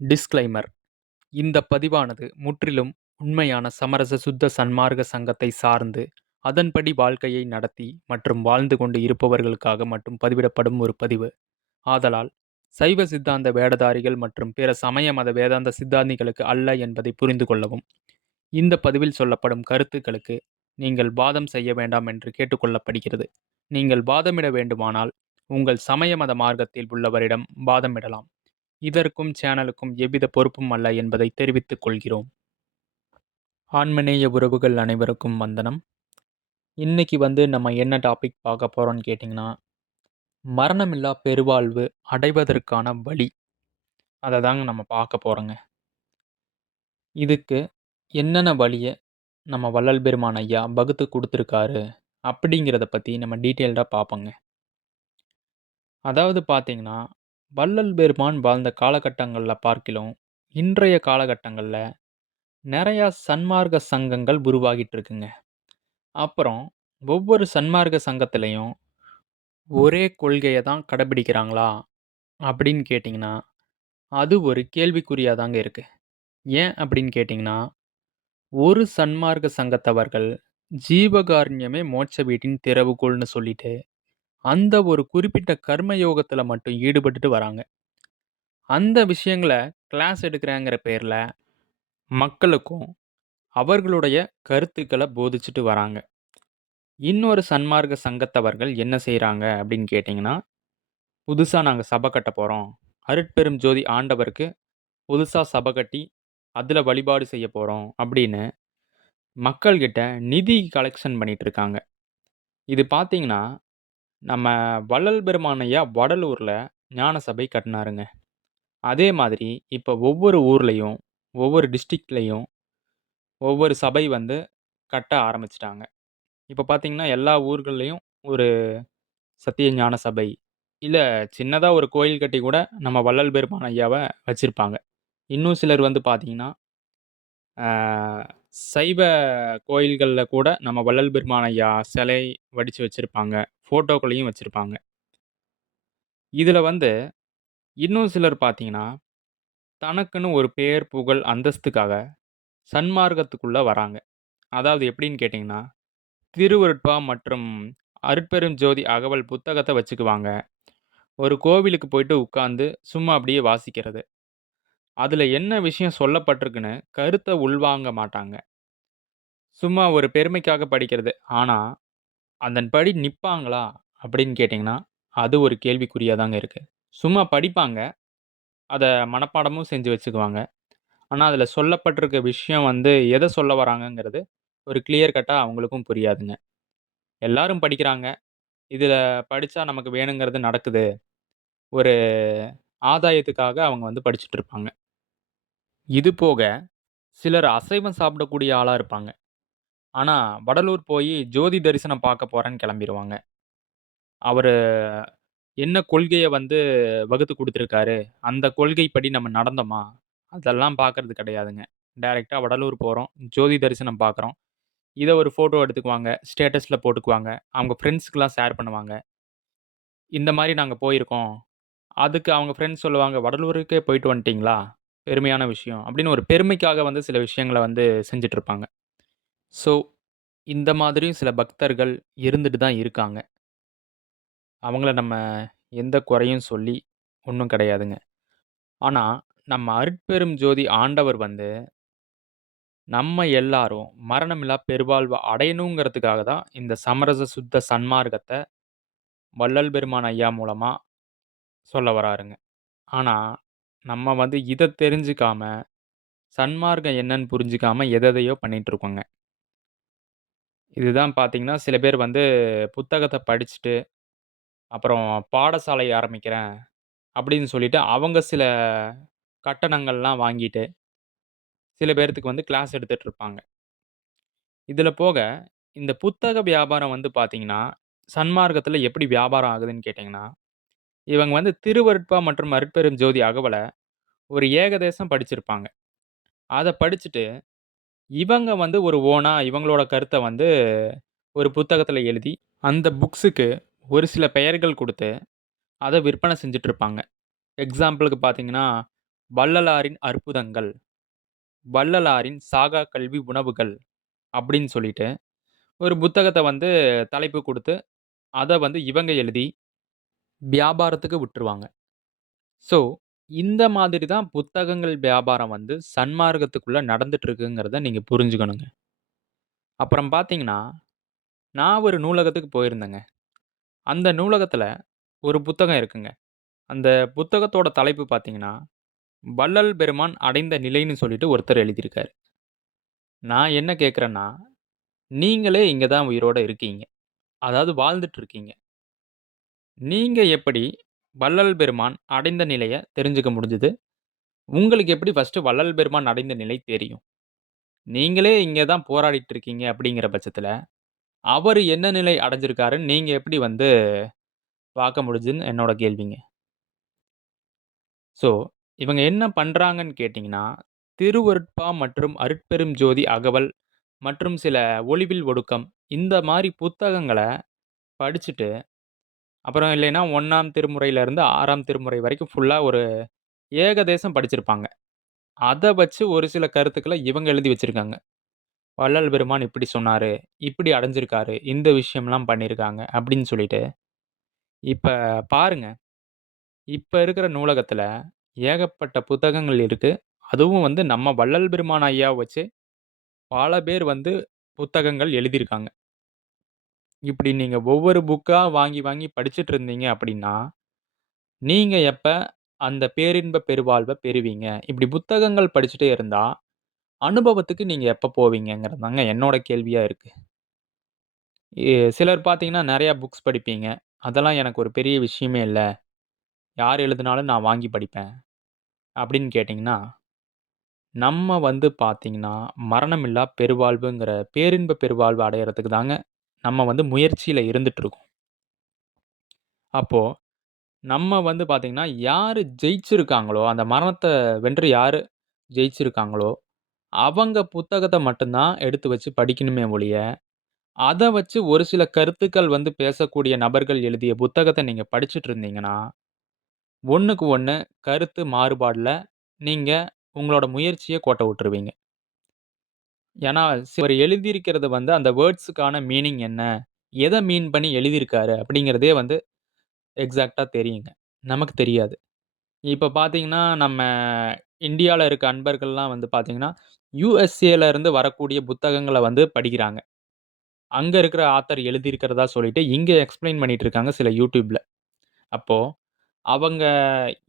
Disclaimer: இந்த பதிவானது முற்றிலும் உண்மையான சமரச சுத்த சன்மார்க்க சங்கத்தை சார்ந்து, அதன்படி வாழ்க்கையை நடத்தி மற்றும் வாழ்ந்து கொண்டு இருப்பவர்களுக்காக மட்டும் பதிவிடப்படும் ஒரு பதிவு. ஆதலால், சைவ சித்தாந்த வேடதாரிகள் மற்றும் பிற சமய மத வேதாந்த சித்தாந்திகளுக்கு அல்ல என்பதை புரிந்து கொள்ளவும். இந்த பதிவில் சொல்லப்படும் கருத்துக்களுக்கு நீங்கள் வாதம் செய்ய வேண்டாம் என்று கேட்டுக்கொள்ளப்படுகிறது. நீங்கள் வாதமிட வேண்டுமானால், உங்கள் சமய மத மார்க்கத்தில் உள்ளவரிடம் வாதமிடலாம். இதற்கும் சேனலுக்கும் எவ்வித பொறுப்பும் அல்ல என்பதை தெரிவித்துக் கொள்கிறோம். ஆன்மநேய உறவுகள் அனைவருக்கும் வந்தனம். இன்னைக்கு நம்ம என்ன டாபிக் பார்க்க போறோம்னு கேட்டிங்கன்னா, மரணமில்லா பெருவாழ்வு அடைவதற்கான வழி. அதை தாங்க நம்ம பார்க்க போறோங்க. இதுக்கு என்னென்ன வழிய நம்ம வள்ளல் பெருமான் ஐயா வகுத்து கொடுத்துருக்காரு அப்படிங்கிறத பற்றி நம்ம டீட்டெயில்டாக பார்ப்போங்க. அதாவது பார்த்தீங்கன்னா, வள்ளல் பெருமான் வாழ்ந்த காலகட்டங்களில் பார்க்கிலும் இன்றைய காலகட்டங்களில் நிறையா சன்மார்க்க சங்கங்கள் உருவாகிட்டு இருக்குங்க. அப்புறம் ஒவ்வொரு சன்மார்க்க சங்கத்திலையும் ஒரே கொள்கையை தான் கடைபிடிக்கிறாங்களா அப்படின்னு கேட்டிங்கன்னா, அது ஒரு கேள்விக்குறியாக தாங்க இருக்கு. ஏன் அப்படின்னு கேட்டிங்கன்னா, ஒரு சன்மார்க்க சங்கத்தவர்கள் ஜீவகாருண்யமே மோட்ச வீட்டின் திறவுகோல்னு சொல்லிட்டு, அந்த ஒரு குறிப்பிட்ட கர்ம யோகத்தில் மட்டும் ஈடுபட்டுட்டு வராங்க. அந்த விஷயங்களை கிளாஸ் எடுக்கிறேங்கிற பேரில் மக்களுக்கும் அவர்களுடைய கருத்துக்களை போதிச்சுட்டு வராங்க. இன்னொரு சன்மார்க்க சங்கத்தவர்கள் என்ன செய்கிறாங்க அப்படின்னு கேட்டிங்கன்னா, புதுசாக நாங்கள் சபை கட்ட போகிறோம், அருட்பெரும் ஜோதி ஆண்டவருக்கு புதுசாக சபை கட்டி அதில் வழிபாடு செய்ய போகிறோம் அப்படின்னு மக்கள்கிட்ட நிதி கலெக்ஷன் பண்ணிட்டு இருக்காங்க. இது பார்த்தீங்கன்னா, நம்ம வள்ளல் பெருமான் ஐயா வடலூரில் ஞான சபை கட்டினாருங்க. அதே மாதிரி இப்போ ஒவ்வொரு ஊர்லேயும் ஒவ்வொரு டிஸ்ட்ரிக்ட்லேயும் ஒவ்வொரு சபை கட்ட ஆரம்பிச்சிட்டாங்க. இப்போ பார்த்தீங்கன்னா, எல்லா ஊர்கள்லேயும் ஒரு சத்திய ஞான சபை, இல்ல சின்னதா ஒரு கோயில் கட்டி கூட நம்ம வள்ளல் பெருமான் ஐயாவ வச்சிருப்பாங்க. இன்னும் சிலர் பார்த்தீங்கன்னா, ஆ சைவ கோயில்கள்ல கூட நம்ம வள்ளல் பெருமான் ஐயா சிலை வடிச்சு வச்சிருப்பாங்க. ஃபோட்டோக்களையும் வச்சிருப்பாங்க. இதுல இன்னும் சிலர் பார்த்தீங்கன்னா, தனக்குன்னு ஒரு பேர், புகழ், அந்தஸ்துக்காக சன்மார்க்கத்துக்குள்ள வராங்க. அதாவது எப்படின்னு கேட்டீங்கன்னா, திருவருட்பா மற்றும் அருட்பெரும் ஜோதி அகவல் புத்தகத்த வச்சுக்குவாங்க. ஒரு கோவிலுக்கு போயிட்டு உட்கார்ந்து சும்மா அப்படியே வாசிக்கிறது. அதுல என்ன விஷயம் சொல்லப்பட்டிருக்குன்னு கருத்த உள்வாங்க மாட்டாங்க. சும்மா ஒரு பெருமைக்காக படிக்கிறது. ஆனா, அதன்படி நிப்பாங்களா அப்படின்னு கேட்டீங்கன்னா, அது ஒரு கேள்விக்குறியா தாங்க இருக்கு. சும்மா படிப்பாங்க. அத மனப்பாடமும் செஞ்சு வச்சுக்குவாங்க. ஆனா, அதுல சொல்லப்பட்டிருக்க விஷயம் எத சொல்ல வராங்கங்கிறது ஒரு கிளியர் கட்டா அவங்களுக்கும் புரியாதுங்க. எல்லாரும் படிக்கிறாங்க. இதுல படிச்சா நமக்கு வேணுங்கிறது நடக்குது. ஒரு ஆதாயத்துக்காக அவங்க படிச்சுட்டு இருப்பாங்க. இது போக சிலர் அசைவம் சாப்பிடக்கூடிய ஆளா இருப்பாங்க. ஆனா, வடலூர் போயி ஜோதி தரிசனம் பார்க்க போறேன்னு கிளம்பிருவாங்க. அவரு என்ன கொள்கைய வகுத்து குடுத்துருக்காரு, அந்த கொள்கைப்படி நம்ம நடந்தோமா? அதெல்லாம் பார்க்கறது கிடையாதுங்க. டைரக்ட்டா வடலூர் போறோம், ஜோதி தரிசனம் பார்க்குறோம். இத ஒரு ஃபோட்டோ எடுத்துக்குவாங்க, ஸ்டேட்டஸ்ல போட்டுக்குவாங்க. அவங்க ஃப்ரெண்ட்ஸ்க்குலாம் ஷேர் பண்ணுவாங்க. இந்த மாரி நாங்க போயிருக்கோம். அதுக்கு அவங்க ஃப்ரெண்ட்ஸ் சொல்லுவாங்க, "வடலூருக்கே போயிட்டு வந்துட்டீங்களா? பெருமையான விஷயம்." அப்படின்னு ஒரு பெருமைக்காக சில விஷயங்கள செஞ்சுட்ருப்பாங்க. ஸோ, இந்த மாதிரியும் சில பக்தர்கள் இருந்துட்டு தான் இருக்காங்க. அவங்கள நம்ம எந்த குறையும் சொல்லி ஒண்ணும் கிடையாதுங்க. ஆனா, நம்ம அருட்பெரும் ஜோதி ஆண்டவர் நம்ம எல்லாரும் மரணமில்லா பெருவாழ்வு அடையணுங்கிறதுக்காக தான் இந்த சமரச சுத்த சன்மார்க்கத்த வள்ளல் பெருமான் ஐயா மூலமா சொல்ல வராருங்க. ஆனா, நம்ம இத தெரிஞ்சுக்காம, சன்மார்க்கம் என்னன்னு புரிஞ்சுக்காம எதெதையோ பண்ணிட்டு இருக்கோங்க. இதுதான் பார்த்தீங்கன்னா, சில பேர் புத்தகத்த படிச்சுட்டு, அப்புறம் பாடசாலை ஆரம்பிக்கிறேன் அப்படின்னு சொல்லிட்டு, அவங்க சில கட்டணங்கள்லாம் வாங்கிட்டு, சில பேர்த்துக்கு கிளாஸ் எடுத்துட்டு இருப்பாங்க. இதுல போக, இந்த புத்தக வியாபாரம் பார்த்தீங்கன்னா, சன்மார்க்கத்தில எப்படி வியாபாரம் ஆகுதுன்னு கேட்டீங்கன்னா, இவங்க திருவருட்பா மற்றும் அருட்பெரும் ஜோதி அகவல ஒரு ஏகதேசம் படிச்சிருப்பாங்க. அத படிச்சுட்டு, இவங்க ஒரு ஓனா இவங்களோட கருத்த ஒரு புத்தகத்தில எழுதி, அந்த புக்ஸுக்கு ஒரு சில பெயர்கள் குடுத்து, அத விற்பனை செஞ்சுட்டு இருப்பாங்க. எக்ஸாம்பிளுக்கு பார்த்தீங்கன்னா, வள்ளலாரின் அற்புதங்கள், வள்ளலாரின் சாகா கல்வி உணவுகள் அப்படின்னு சொல்லிட்டு ஒரு புத்தகத்த வந்து தலைப்பு குடுத்து, அத வந்து இவங்க எழுதி வியாபாரத்துக்கு விட்டுருவாங்க. ஸோ, இந்த மாதிரி தான் புத்தகங்கள் வியாபாரம் வந்து சன்மார்க்கத்துக்குள்ள நடந்துட்டு இருக்குங்கிறத நீங்க புரிஞ்சுக்கணுங்க. அப்புறம் பார்த்தீங்கன்னா, நான் ஒரு நூலகத்துக்கு போயிருந்தேங்க. அந்த நூலகத்தில ஒரு புத்தகம் இருக்குங்க. அந்த புத்தகத்தோட தலைப்பு பார்த்தீங்கன்னா, வள்ளல் பெருமான் அடைந்த நிலைன்னு சொல்லிட்டு ஒருத்தர் எழுதியிருக்காரு. நான் என்ன கேட்கிறேன்னா, நீங்களே இங்க தான் உயிரோட இருக்கீங்க. அதாவது வாழ்ந்துட்டு இருக்கீங்க. நீங்க எப்படி வள்ளல் பெருமான் அடைந்த நிலைய தெரிஞ்சுக்க முடிஞ்சது? உங்களுக்கு எப்படி ஃபர்ஸ்ட்டு வள்ளல் பெருமான் அடைந்த நிலை தெரியும்? நீங்களே இங்க தான் போராடிட்டு இருக்கீங்க அப்படிங்கிற பட்சத்தில, அவரு என்ன நிலை அடைஞ்சிருக்காருன்னு நீங்க எப்படி வந்து பார்க்க முடிஞ்சுதுன்னு என்னோட கேள்விங்க. ஸோ, இவங்க என்ன பண்றாங்கன்னு கேட்டீங்கன்னா, திருவருட்பா மற்றும் அருட்பெரும் ஜோதி அகவல் மற்றும் சில ஒளிவில் ஒடுக்கம் இந்த மாரி புத்தகங்கள படிச்சுட்டு, அப்புறம் இல்லைன்னா 1ஆம் திருமுறையிலிருந்து 6ஆம் திருமுறை வரைக்கும் ஃபுல்லா ஒரு ஏகதேசம் படிச்சிருப்பாங்க. அத வச்சு ஒரு சில கருத்துக்கள இவங்க எழுதி வச்சிருக்காங்க. வள்ளல் பெருமான் இப்படி சொன்னாரு, இப்படி அடைஞ்சிருக்காரு, இந்த விஷயம்லாம் பண்ணியிருக்காங்க அப்படின்னு சொல்லிட்டு. இப்ப பாருங்க, இப்ப இருக்கிற நூலகத்துல ஏகப்பட்ட புத்தகங்கள் இருக்கு. அதுவும் வந்து நம்ம வள்ளல் பெருமான் ஐயாவ வச்சு பல பேர் வந்து புத்தகங்கள் எழுதியிருக்காங்க. இப்படி நீங்க ஒவ்வொரு புக்கா வாங்கி வாங்கி படிச்சுட்டு இருந்தீங்க அப்படின்னா, நீங்க எப்ப அந்த பேரின்ப பெருவாழ்வ பெறுவீங்க? இப்படி புத்தகங்கள் படிச்சுட்டே இருந்தா, அனுபவத்துக்கு நீங்க எப்ப போவீங்கங்கிறது தாங்க என்னோட கேள்வியா இருக்கு. சிலர் பார்த்தீங்கன்னா, நெறையா புக்ஸ் படிப்பீங்க. அதெல்லாம் எனக்கு ஒரு பெரிய விஷயமே இல்ல. யார் எழுதினாலும் நான் வாங்கி படிப்பேன். அப்படின்னு கேட்டீங்கன்னா, நம்ம வந்து பார்த்தீங்கன்னா, மரணமில்லா பெருவாழ்வுங்கிற பேரின்ப பெருவாழ்வு அடையறதுக்கு தாங்க, நம்ம வந்து முயற்சியில இருந்துட்டு இருக்கோம். அப்போ நம்ம வந்து பார்த்தீங்கன்னா, யாரு ஜெயிச்சிருக்காங்களோ, அந்த மரணத்த வென்று யாரு ஜெயிச்சிருக்காங்களோ, அவங்க புத்தகத்த மட்டும் தான் எடுத்து வச்சு படிக்கணுமே ஒழிய, அத வச்சு ஒரு சில கருத்துக்கள் வந்து பேசக்கூடிய நபர்கள் எழுதிய புத்தகத்த நீங்க படிச்சுட்டு இருந்தீங்கன்னா, ஒண்ணுக்கு ஒண்ணு கருத்து மாறுபாடுல நீங்க உங்களோட முயற்சிய கோட்ட விட்டுருவீங்க. ஏன்னா, அவர் எழுதியிருக்கிறது வந்து அந்த வேர்ட்ஸுக்கான மீனிங் என்ன? எத மீன் பண்ணி எழுதியிருக்காரு? அப்படிங்கிறதே வந்து எக்ஸாக்ட்டா தெரியுங்க. நமக்கு தெரியாது. இப்ப பார்த்தீங்கன்னா, நம்ம இந்தியால இருக்க அன்பர்கள்லாம் வந்து பார்த்தீங்கன்னா, யுஎஸ்ஏல இருந்து வரக்கூடிய புத்தகங்கள வந்து படிக்கிறாங்க. அங்க இருக்கிற ஆத்தர் எழுதியிருக்கிறதா சொல்லிட்டு, இங்க எக்ஸ்ப்ளைன் பண்ணிட்டு இருக்காங்க சில YouTubeல. அப்போ அவங்க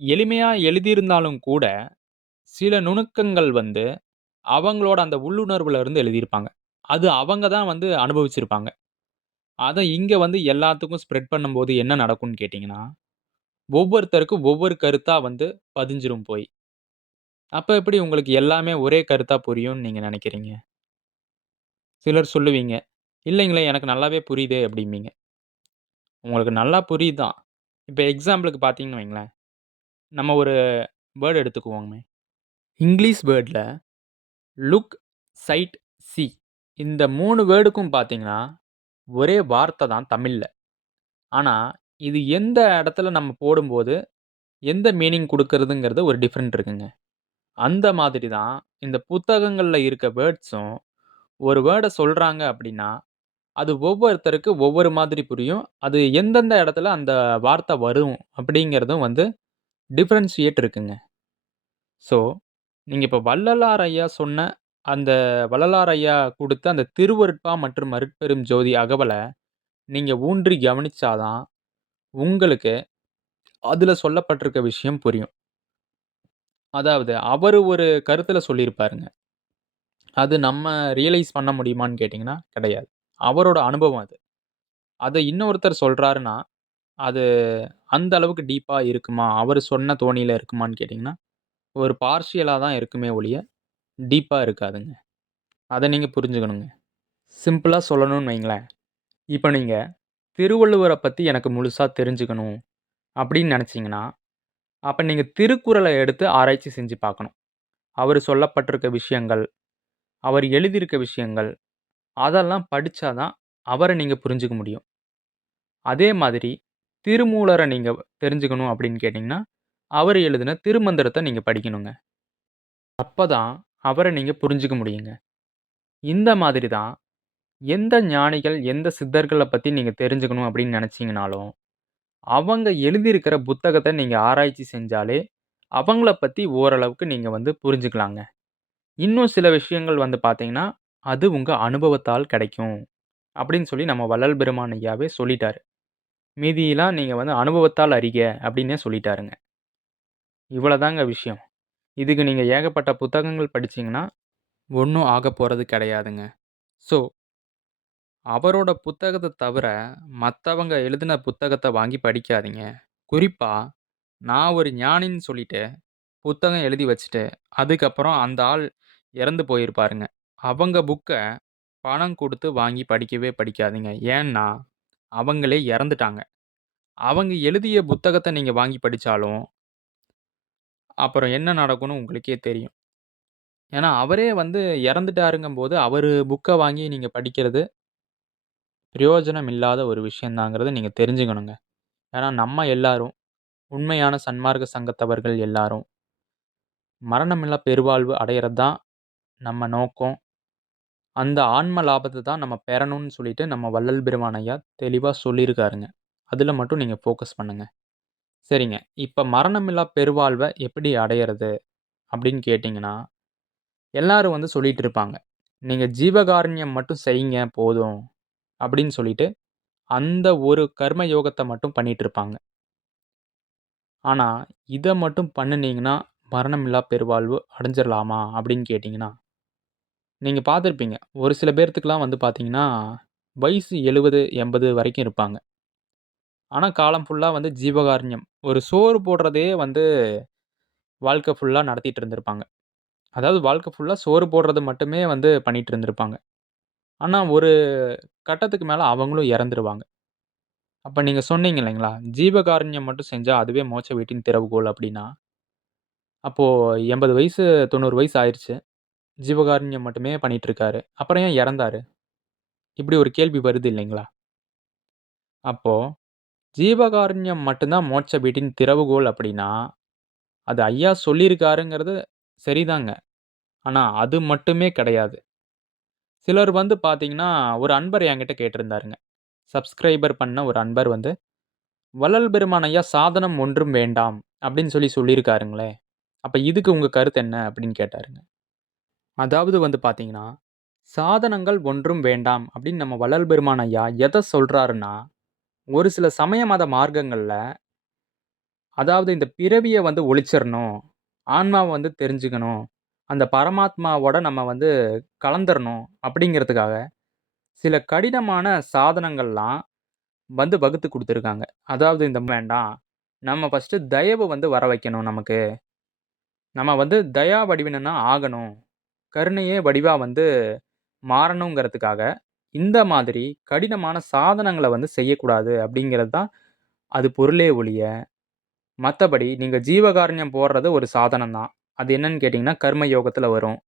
எளிமையா எழுதியிருந்தாலும் கூட, சில நுணுக்கங்கள் வந்து அவங்களோட அந்த உள்ளுணர்வுல இருந்து எழுதியிருப்பாங்க. அது அவங்க தான் வந்து அனுபவிச்சிருப்பாங்க. அத இங்க வந்து எல்லாத்துக்கும் ஸ்ப்ரெட் பண்ணும்போது என்ன நடக்கும்னு கேட்டீங்கன்னா, ஒவ்வொருத்தருக்கும் ஒவ்வொரு கருத்தா வந்து பதிஞ்சிரும் போய். அப்ப எப்படி உங்களுக்கு எல்லாமே ஒரே கருத்தா புரியும்னு நீங்க நெனைக்கிறீங்க? சிலர் சொல்லுவீங்க, "இல்லைங்களே எனக்கு நல்லாவே புரியுதே" அப்படிம்பீங்க. உங்களுக்கு நல்லா புரியுது தான். இப்ப எக்ஸாம்பிளுக்கு பார்த்தீங்கன்னு வைங்களேன், நம்ம ஒரு வேர்ட் எடுத்துக்குவோமே. இங்கிலீஷ் வேர்ட்ல லுக், சைட், சீ இந்த 3 வேர்டுக்கும் பார்த்தீங்கன்னா, ஒரே வார்த்த தான் தமிழ்ல. ஆனா, இது எந்த இடத்துல நம்ம போடும்போது, எந்த மீனிங் குடுக்குறதுங்கிறது ஒரு டிஃபரெண்ட் இருக்குங்க. அந்த மாதிரி தான் இந்த புத்தகங்கள்ல இருக்க வேர்ட்ஸும், ஒரு வேர்ட சொல்றாங்க அப்படின்னா, அது ஒவ்வொருத்தருக்கு ஒவ்வொரு மாதிரி புரியும். அது எந்தெந்த இடத்துல அந்த வார்த்தை வரும் அப்படிங்கிறதும் வந்து டிஃபரன்ஷியேட் இருக்குங்க. ஸோ, நீங்க இப்ப வள்ளலார் ஐயா சொன்ன அந்த வள்ளலார் ஐயா குடுத்த அந்த திருவருட்பா மற்றும் அருட்பெரும் ஜோதி அகவல நீங்க ஊன்றி கவனிச்சா தான், உங்களுக்கு அதுல சொல்லப்பட்டிருக்க விஷயம் புரியும். அதாவது அவரு ஒரு கருத்துல சொல்லியிருப்பாருங்க. அது நம்ம ரியலைஸ் பண்ண முடியுமான்னு கேட்டீங்கன்னா, கிடையாது. அவரோட அனுபவம் அது. அத இன்னொருத்தர் சொல்றாருன்னா, அது அந்த அளவுக்கு டீப்பா இருக்குமா? அவரு சொன்ன தொனியில இருக்குமான்னு கேட்டீங்கன்னா, ஒரு பார்ஷியலா தான் இருக்குமே ஒழிய, டீப்பா இருக்காதுங்க. அத நீங்க புரிஞ்சுக்கணுங்க. சிம்பிளா சொல்லணும்னு வைங்களேன், இப்ப நீங்க திருவள்ளுவர பத்தி எனக்கு முழுசா தெரிஞ்சுக்கணும் அப்படின்னு நெனச்சீங்கன்னா, அப்ப நீங்க திருக்குறள எடுத்து ஆராய்ச்சி செஞ்சு பார்க்கணும். அவரு சொல்லப்பட்டிருக்க விஷயங்கள், அவர் எழுதியிருக்க விஷயங்கள், அதெல்லாம் படிச்சா தான் அவர நீங்க புரிஞ்சுக்க முடியும். அதே மாதிரி திருமூலர நீங்க தெரிஞ்சுக்கணும் அப்படின்னு கேட்டீங்கன்னா, அவரு எழுதின திருமந்திரத்த நீங்க படிக்கணுங்க. அப்பதான் அவர நீங்க புரிஞ்சுக்க முடியுங்க. இந்த மாதிரி தான் எந்த ஞானிகள், எந்த சித்தர்கள பத்தி நீங்க தெரிஞ்சுக்கணும் அப்படின்னு நெனச்சீங்கனாலும், அவங்க எழுதியிருக்கிற புத்தகத்த நீங்க ஆராய்ச்சி செஞ்சாலே, அவங்கள பத்தி ஓரளவுக்கு நீங்க வந்து புரிஞ்சுக்கலாங்க. இன்னும் சில விஷயங்கள் வந்து பார்த்தீங்கன்னா, அது உங்க அனுபவத்தால் கிடைக்கும். அப்படின்னு சொல்லி நம்ம வள்ளல் பெருமான் ஐயாவே சொல்லிட்டாரு. மீதியெல்லாம் நீங்க வந்து அனுபவத்தால் அறிக அப்படின்னே சொல்லிட்டாருங்க. இவ்வளதாங்க விஷயம். இதுக்கு நீங்க ஏகப்பட்ட புத்தகங்கள் படிச்சீங்கன்னா, ஒண்ணும் ஆகப்போறது கிடையாதுங்க. ஸோ, அவரோட புத்தகத்த தவிர, மத்தவங்க எழுதின புத்தகத்த வாங்கி படிக்காதீங்க. குறிப்பா, நான் ஒரு ஞானின்னு சொல்லிட்டு, புத்தகம் எழுதி வச்சுட்டு, அதுக்கப்புறம் அந்த ஆள் இறந்து போயிருப்பாருங்க. அவங்க புக்க பணம் குடுத்து வாங்கி படிக்கவே படிக்காதீங்க. ஏன்னா, அவங்களே இறந்துட்டாங்க. அவங்க எழுதிய புத்தகத்த நீங்க வாங்கி படிச்சாலும், அப்புறம் என்ன நடக்கும்னு உங்களுக்கே தெரியும். ஏன்னா, அவரே வந்து இறந்துட்டாருங்கம்போது, அவரு புக்க வாங்கி நீங்க படிக்கிறது பிரயோஜனம் இல்லாத ஒரு விஷயம் தாங்கிறத நீங்க தெரிஞ்சுக்கணுங்க. ஏன்னா, நம்ம எல்லாரும் உண்மையான சன்மார்க்க சங்கத்தவர்கள் எல்லாரும், மரணமில்லா பெருவாழ்வு அடையறது தான் நம்ம நோக்கம். அந்த ஆன்ம லாபத்த தான் நம்ம பெறணும்னு சொல்லிட்டு நம்ம வள்ளல் பெருமான் ஐயா தெளிவா சொல்லியிருக்காருங்க. அதுல மட்டும் நீங்க ஃபோக்கஸ் பண்ணுங்க. சரிங்க. இப்ப மரணமில்லா பெருவாழ்வ எப்படி அடையறது? அப்படின்னு கேட்டீங்கன்னா, எல்லாரும் வந்து சொல்லிட்டு இருப்பாங்க. நீங்க ஜீவகாருண்யம் மட்டும் செய்யுங்க போதும். அப்படின்னு சொல்லிட்டு, அந்த ஒரு கர்ம யோகத்த மட்டும் பண்ணிட்டு இருப்பாங்க. ஆனா, இத மட்டும் பண்ணுனீங்கன்னா, மரணமில்லா பெருவாழ்வு அடைஞ்சிரலாமா? அப்படின்னு கேட்டீங்கன்னா, நீங்க பார்த்திருப்பீங்க. ஒரு சில பேர்த்துக்குலாம் வந்து பார்த்தீங்கன்னா, வயசு 70, 80 வரைக்கும் இருப்பாங்க. ஆனா, காலம் ஃபுல்லா வந்து ஜீவகாருண்யம். ஒரு சோறு போடுறதையே வந்து வாழ்க்கை ஃபுல்லா நடத்திட்டு இருந்திருப்பாங்க. அதாவது வாழ்க்கை ஃபுல்லா சோறு போடுறது மட்டுமே வந்து பண்ணிட்டு இருந்திருப்பாங்க. ஆனா, ஒரு கட்டத்துக்கு மேல அவங்களும் இறந்துருவாங்க. அப்ப நீங்க சொன்னீங்க இல்லைங்களா? ஜீவகாருண்யம் மட்டும் செஞ்சா அதுவே மோட்ச வீட்டின் திறவுகோல் அப்டின்னா, அப்போ 80 வயசு, 90 வயசு ஆயிருச்சு. ஜீவகாருண்யம் மட்டுமே பண்ணிட்டு இருக்காரு. அப்புறம் ஏன் இறந்தாரு? இப்படி ஒரு கேள்வி வருது இல்லைங்களா? அப்போ ஜீவகாருண்யம் மட்டும் தான் மோட்ச வீட்டின் திறவுகோல் அப்படின்னா, அது ஐயா சொல்லியிருக்காருங்கிறது சரிதாங்க. ஆனா அது மட்டுமே கிடையாது. சிலர் வந்து பார்த்தீங்கன்னா, ஒரு அன்பர் என்கிட்ட கேட்டிருந்தாருங்க. சப்ஸ்கிரைபர் பண்ண ஒரு அன்பர் வந்து, "வள்ளல் பெருமான் ஐயா சாதனம் ஒன்றும் வேண்டாம்" அப்படின்னு சொல்லியிருக்காருங்களே. அப்ப இதுக்கு உங்க கருத்து என்ன? அப்படின்னு கேட்டாருங்க. அதாவது வந்து பார்த்தீங்கன்னா, சாதனங்கள் ஒன்றும் வேண்டாம் அப்படின்னு நம்ம வள்ளல் பெருமான் ஐயா எத சொல்றாருன்னா, ஒரு சில சமய மத மார்க்கங்கள்ல, அதாவது இந்த பிறவிய வந்து ஒழிச்சிறணும். ஆன்மாவ வந்து தெரிஞ்சுக்கணும். அந்த பரமாத்மாவோட நம்ம வந்து கலந்துறணும் அப்படிங்கிறதுக்காக, சில கடினமான சாதனங்கள்லாம் வந்து வகுத்து குடுத்துருக்காங்க. அதாவது இந்த வேண்டாம். நம்ம ஃபர்ஸ்ட்டு தயவு வந்து வர வைக்கணும் நமக்கு. நம்ம வந்து தயா வடிவினனா ஆகணும். கருணையே வடிவா வந்து மாறணுங்கிறதுக்காக, இந்த மாதிரி கடினமான சாதனங்கள வந்து செய்யக்கூடாது அப்படிங்கிறது தான் அது பொருளே ஒழிய, மத்தபடி நீங்க ஜீவகாருண்யம் போடுறது ஒரு சாதனம் தான். அது என்னன்னு கேட்டீங்கன்னா, கர்ம யோகத்துல வரும்.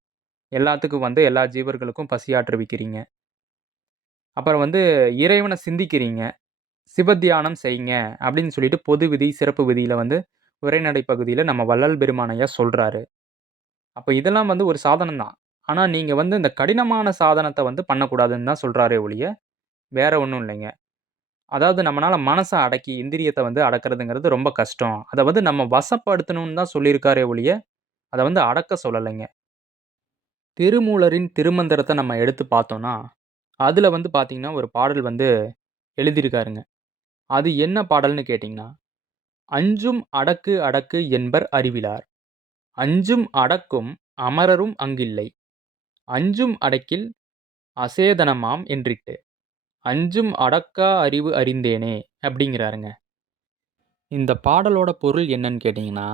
எல்லாத்துக்கும் வந்து எல்லா ஜீவர்களுக்கும் பசியாற்றுவிக்கிறீங்க. அப்புறம் வந்து இறைவன சிந்திக்கிறீங்க. சிவத்தியானம் செய்யுங்க அப்படின்னு சொல்லிட்டு பொது விதி, சிறப்பு விதியில வந்து உரைநடை பகுதியில நம்ம வள்ளல் பெருமான் ஐயா சொல்றாரு. அப்ப இதெல்லாம் வந்து ஒரு சாதனம் தான். ஆனா நீங்க வந்து இந்த கடினமான சாதனத்த வந்து பண்ணக்கூடாதுன்னு தான் சொல்றாரே ஒழிய, வேற ஒண்ணும் இல்லைங்க. அதாவது நம்மனால மனச அடக்கி, இந்திரியத்த வந்து அடக்குறதுங்கிறது ரொம்ப கஷ்டம். அத வந்து நம்ம வசப்படுத்தணும்னு தான் சொல்லியிருக்காரே ஒழிய, அத வந்து அடக்க சொல்லலைங்க. திருமூலரின் திருமந்திரத்த நம்ம எடுத்து பார்த்தோம்னா, அதுல வந்து பார்த்தீங்கன்னா, ஒரு பாடல் வந்து எழுதியிருக்காருங்க. அது என்ன பாடல்னு கேட்டீங்கன்னா, "அஞ்சும் அடக்கு அடக்கு என்பர் அறிவிலார். அஞ்சும் அடக்கும் அமரரும் அங்கில்லை. அஞ்சும் அடக்கில் அசேதனமாம் என்றிட்டு. அஞ்சும் அடக்கா அறிவு அறிந்தேனே" அப்படிங்கிறாருங்க. இந்த பாடலோட பொருள் என்னன்னு கேட்டீங்கன்னா,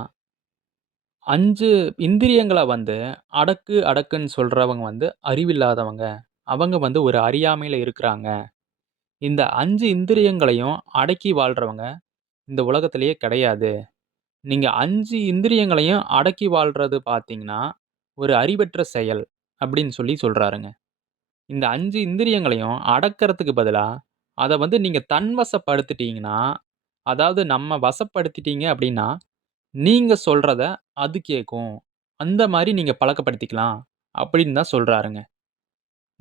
5 இந்திரியங்கள வந்து அடக்கு, அடக்குன்னு சொல்றவங்க வந்து அறிவில்லாதவங்க. அவங்க வந்து ஒரு அறியாமையில இருக்கிறாங்க. இந்த 5 இந்திரியங்களையும் அடக்கி வாழ்றவங்க இந்த உலகத்திலேயே கிடையாது. நீங்க 5 இந்திரியங்களையும் அடக்கி வாழ்றது பார்த்தீங்கன்னா, ஒரு அறிவற்ற செயல் அப்படின்னு சொல்லி சொல்றாருங்க. இந்த 5 இந்திரியங்களையும் அடக்கறதுக்கு பதிலா, அத வந்து நீங்க தன்வசப்படுத்திட்டீங்கன்னா, அதாவது நம்ம வசப்படுத்திட்டீங்க அப்படின்னா, நீங்க சொல்றத அது கேட்கும். அந்த மாரி நீங்க பழக்கப்படுத்திக்கலாம்." அப்படின்னு தான் சொல்றாருங்க.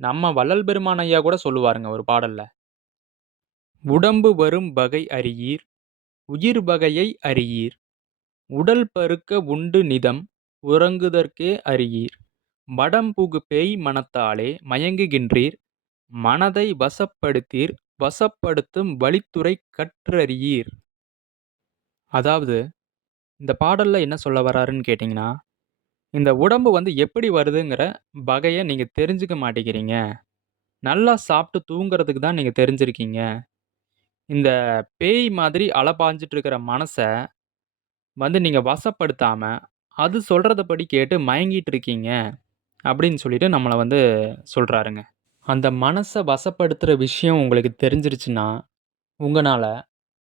நம்ம வள்ளல் பெருமான் ஐயா கூட சொல்லுவாருங்க ஒரு பாடல்ல. "உடம்பு வரும் வகை அறியீர், உயிர் வகையை அறியீர். உடல் பருக்க உண்டு நிதம், உறங்குதற்கே அறியீர். மடம்புகு பேய் மனத்தாலே மயங்குகின்றீர். மனதை வசப்படுத்தீர், வசப்படுத்தும் வழித்துறை கற்றறியீர்." அதாவது, இந்த பாடல்ல என்ன சொல்ல வராருன்னு கேட்டீங்கன்னா, இந்த உடம்பு வந்து எப்படி வருதுங்கிற வகைய நீங்க தெரிஞ்சுக்க மாட்டேங்கிறீங்க. நல்லா சாப்பிட்டு தூங்குறதுக்கு தான் நீங்க தெரிஞ்சிருக்கீங்க. இந்த பேய் மாதிரி அலைபாஞ்சுட்டு இருக்கிற மனச வந்து நீங்க வசப்படுத்தாம, அது சொல்றதபடி கேட்டு மயங்கிட்டு இருக்கீங்க. அப்படின்னு சொல்லிட்டு நம்மள வந்து சொல்றாருங்க. அந்த மனச வசப்படுத்துற விஷயம் உங்களுக்கு தெரிஞ்சிருச்சுன்னா, உங்கனால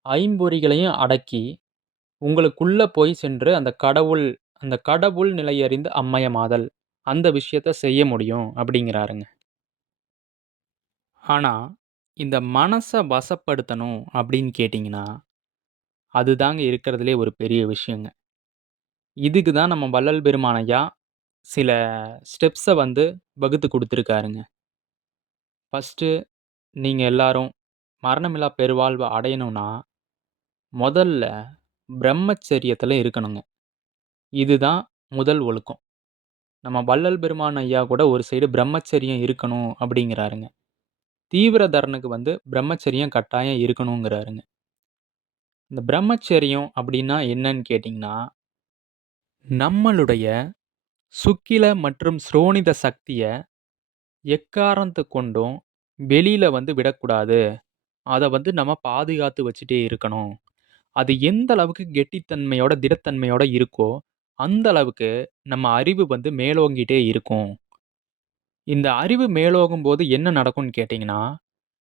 ஐம்பொறிகளையும் அடக்கி, உங்களுக்குள்ள போய் சென்று அந்த கடவுள் நிலையறிந்து அம்மயமாதல். அந்த விஷயத்த செய்ய முடியும் அப்படிங்கிறாருங்க. ஆனா, இந்த மனச வசப்படுத்தணும் அப்படின்னு கேட்டீங்கன்னா, அதுதாங்க இருக்கிறதுலே ஒரு பெரிய விஷயங்க. இதுக்கு தான் நம்ம வள்ளல் பெருமான் ஐயா சில ஸ்டெப்ஸ வந்து வகுத்து குடுத்துருக்காருங்க. ஃபர்ஸ்ட்டு நீங்க எல்லாரும் மரணமில்லா பெருவாழ்வ அடையணும்னா, முதல்ல பிரம்மச்சரியத்துல இருக்கணுங்க. இதுதான் முதல் ஒழுக்கம். நம்ம வள்ளல் பெருமான் ஐயா கூட ஒரு சைடு பிரம்மச்சரியம் இருக்கணும் அப்படிங்கிறாருங்க. தீவிரதரனுக்கு வந்து பிரம்மச்சரியம் கட்டாயம் இருக்கணுங்கிறாருங்க. இந்த பிரம்மச்சரியம் அப்படின்னா என்னன்னு கேட்டீங்கன்னா, நம்மளுடைய சுக்கில மற்றும் ஸ்ரோனித சக்திய எக்காரணத்த கொண்டும் வெளியில வந்து விடக்கூடாது. அத வந்து நம்ம பாதுகாத்து வச்சுட்டே இருக்கணும். அது எந்த அளவுக்கு கெட்டித்தன்மையோட, திடத்தன்மையோட இருக்கோ, அந்த அளவுக்கு நம்ம அறிவு வந்து மேலோங்கிட்டே இருக்கும். இந்த அறிவு மேலோங்கும்போது என்ன நடக்கும்னு கேட்டீங்கன்னா,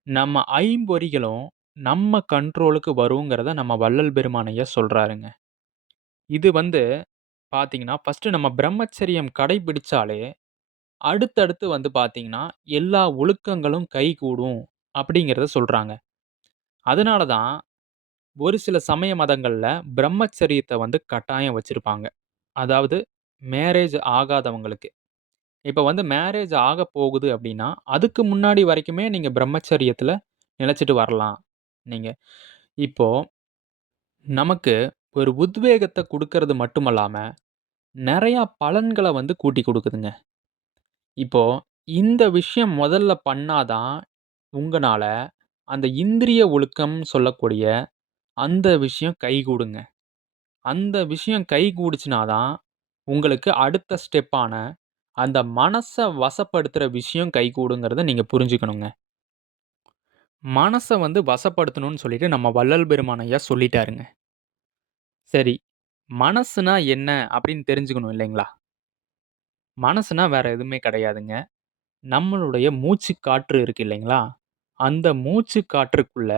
நம்ம ஐம்பொறிகளும் நம்ம கண்ட்ரோலுக்கு வருங்கிறத நம்ம வள்ளல் பெருமான் ஐயா சொல்றாருங்க. இது வந்து பார்த்தீங்கன்னா, ஃபர்ஸ்ட்டு நம்ம பிரம்மச்சரியம் கடைபிடிச்சாலே, அடுத்தடுத்து வந்து பார்த்தீங்கன்னா, எல்லா ஒழுக்கங்களும் கைகூடும் அப்படிங்கிறத சொல்றாங்க. அதனால தான் ஒரு சில சமய மதங்கள்ல பிரம்மச்சரியத்த வந்து கட்டாயம் வச்சிருப்பாங்க. அதாவது மேரேஜ் ஆகாதவங்களுக்கு. இப்ப வந்து மேரேஜ் ஆகப் போகுது அப்படின்னா, அதுக்கு முன்னாடி வரைக்குமே நீங்க பிரம்மச்சரியத்துல நிலைச்சிட்டு வரலாம். நீங்க இப்போ நமக்கு ஒரு உத்வேகத்த குடுக்கறது மட்டுமல்லாம, நெறையா பலன்கள வந்து கூட்டிக் குடுக்குதுங்க. இப்போ இந்த விஷயம் முதல்ல பண்ணா தான், உங்கனால அந்த இந்திரிய ஒழுக்கம்னு சொல்லக்கூடிய அந்த விஷயம் கைகூடுங்க. அந்த விஷயம் கைகூடுச்சுனா தான், உங்களுக்கு அடுத்த ஸ்டெப்பான அந்த மனச வசப்படுத்துற விஷயம் கைகூடுங்கிறத நீங்க புரிஞ்சுக்கணுங்க. மனச வந்து வசப்படுத்தணும்னு சொல்லிட்டு நம்ம வள்ளல் பெருமான் ஐயா சொல்லிட்டாருங்க. சரி, மனசுனா என்ன அப்படின்னு தெரிஞ்சுக்கணும் இல்லைங்களா? மனசுனா வேற எதுவுமே கிடையாதுங்க. நம்மளுடைய மூச்சு காற்று இருக்கு இல்லைங்களா? அந்த மூச்சு காற்றுக்குள்ள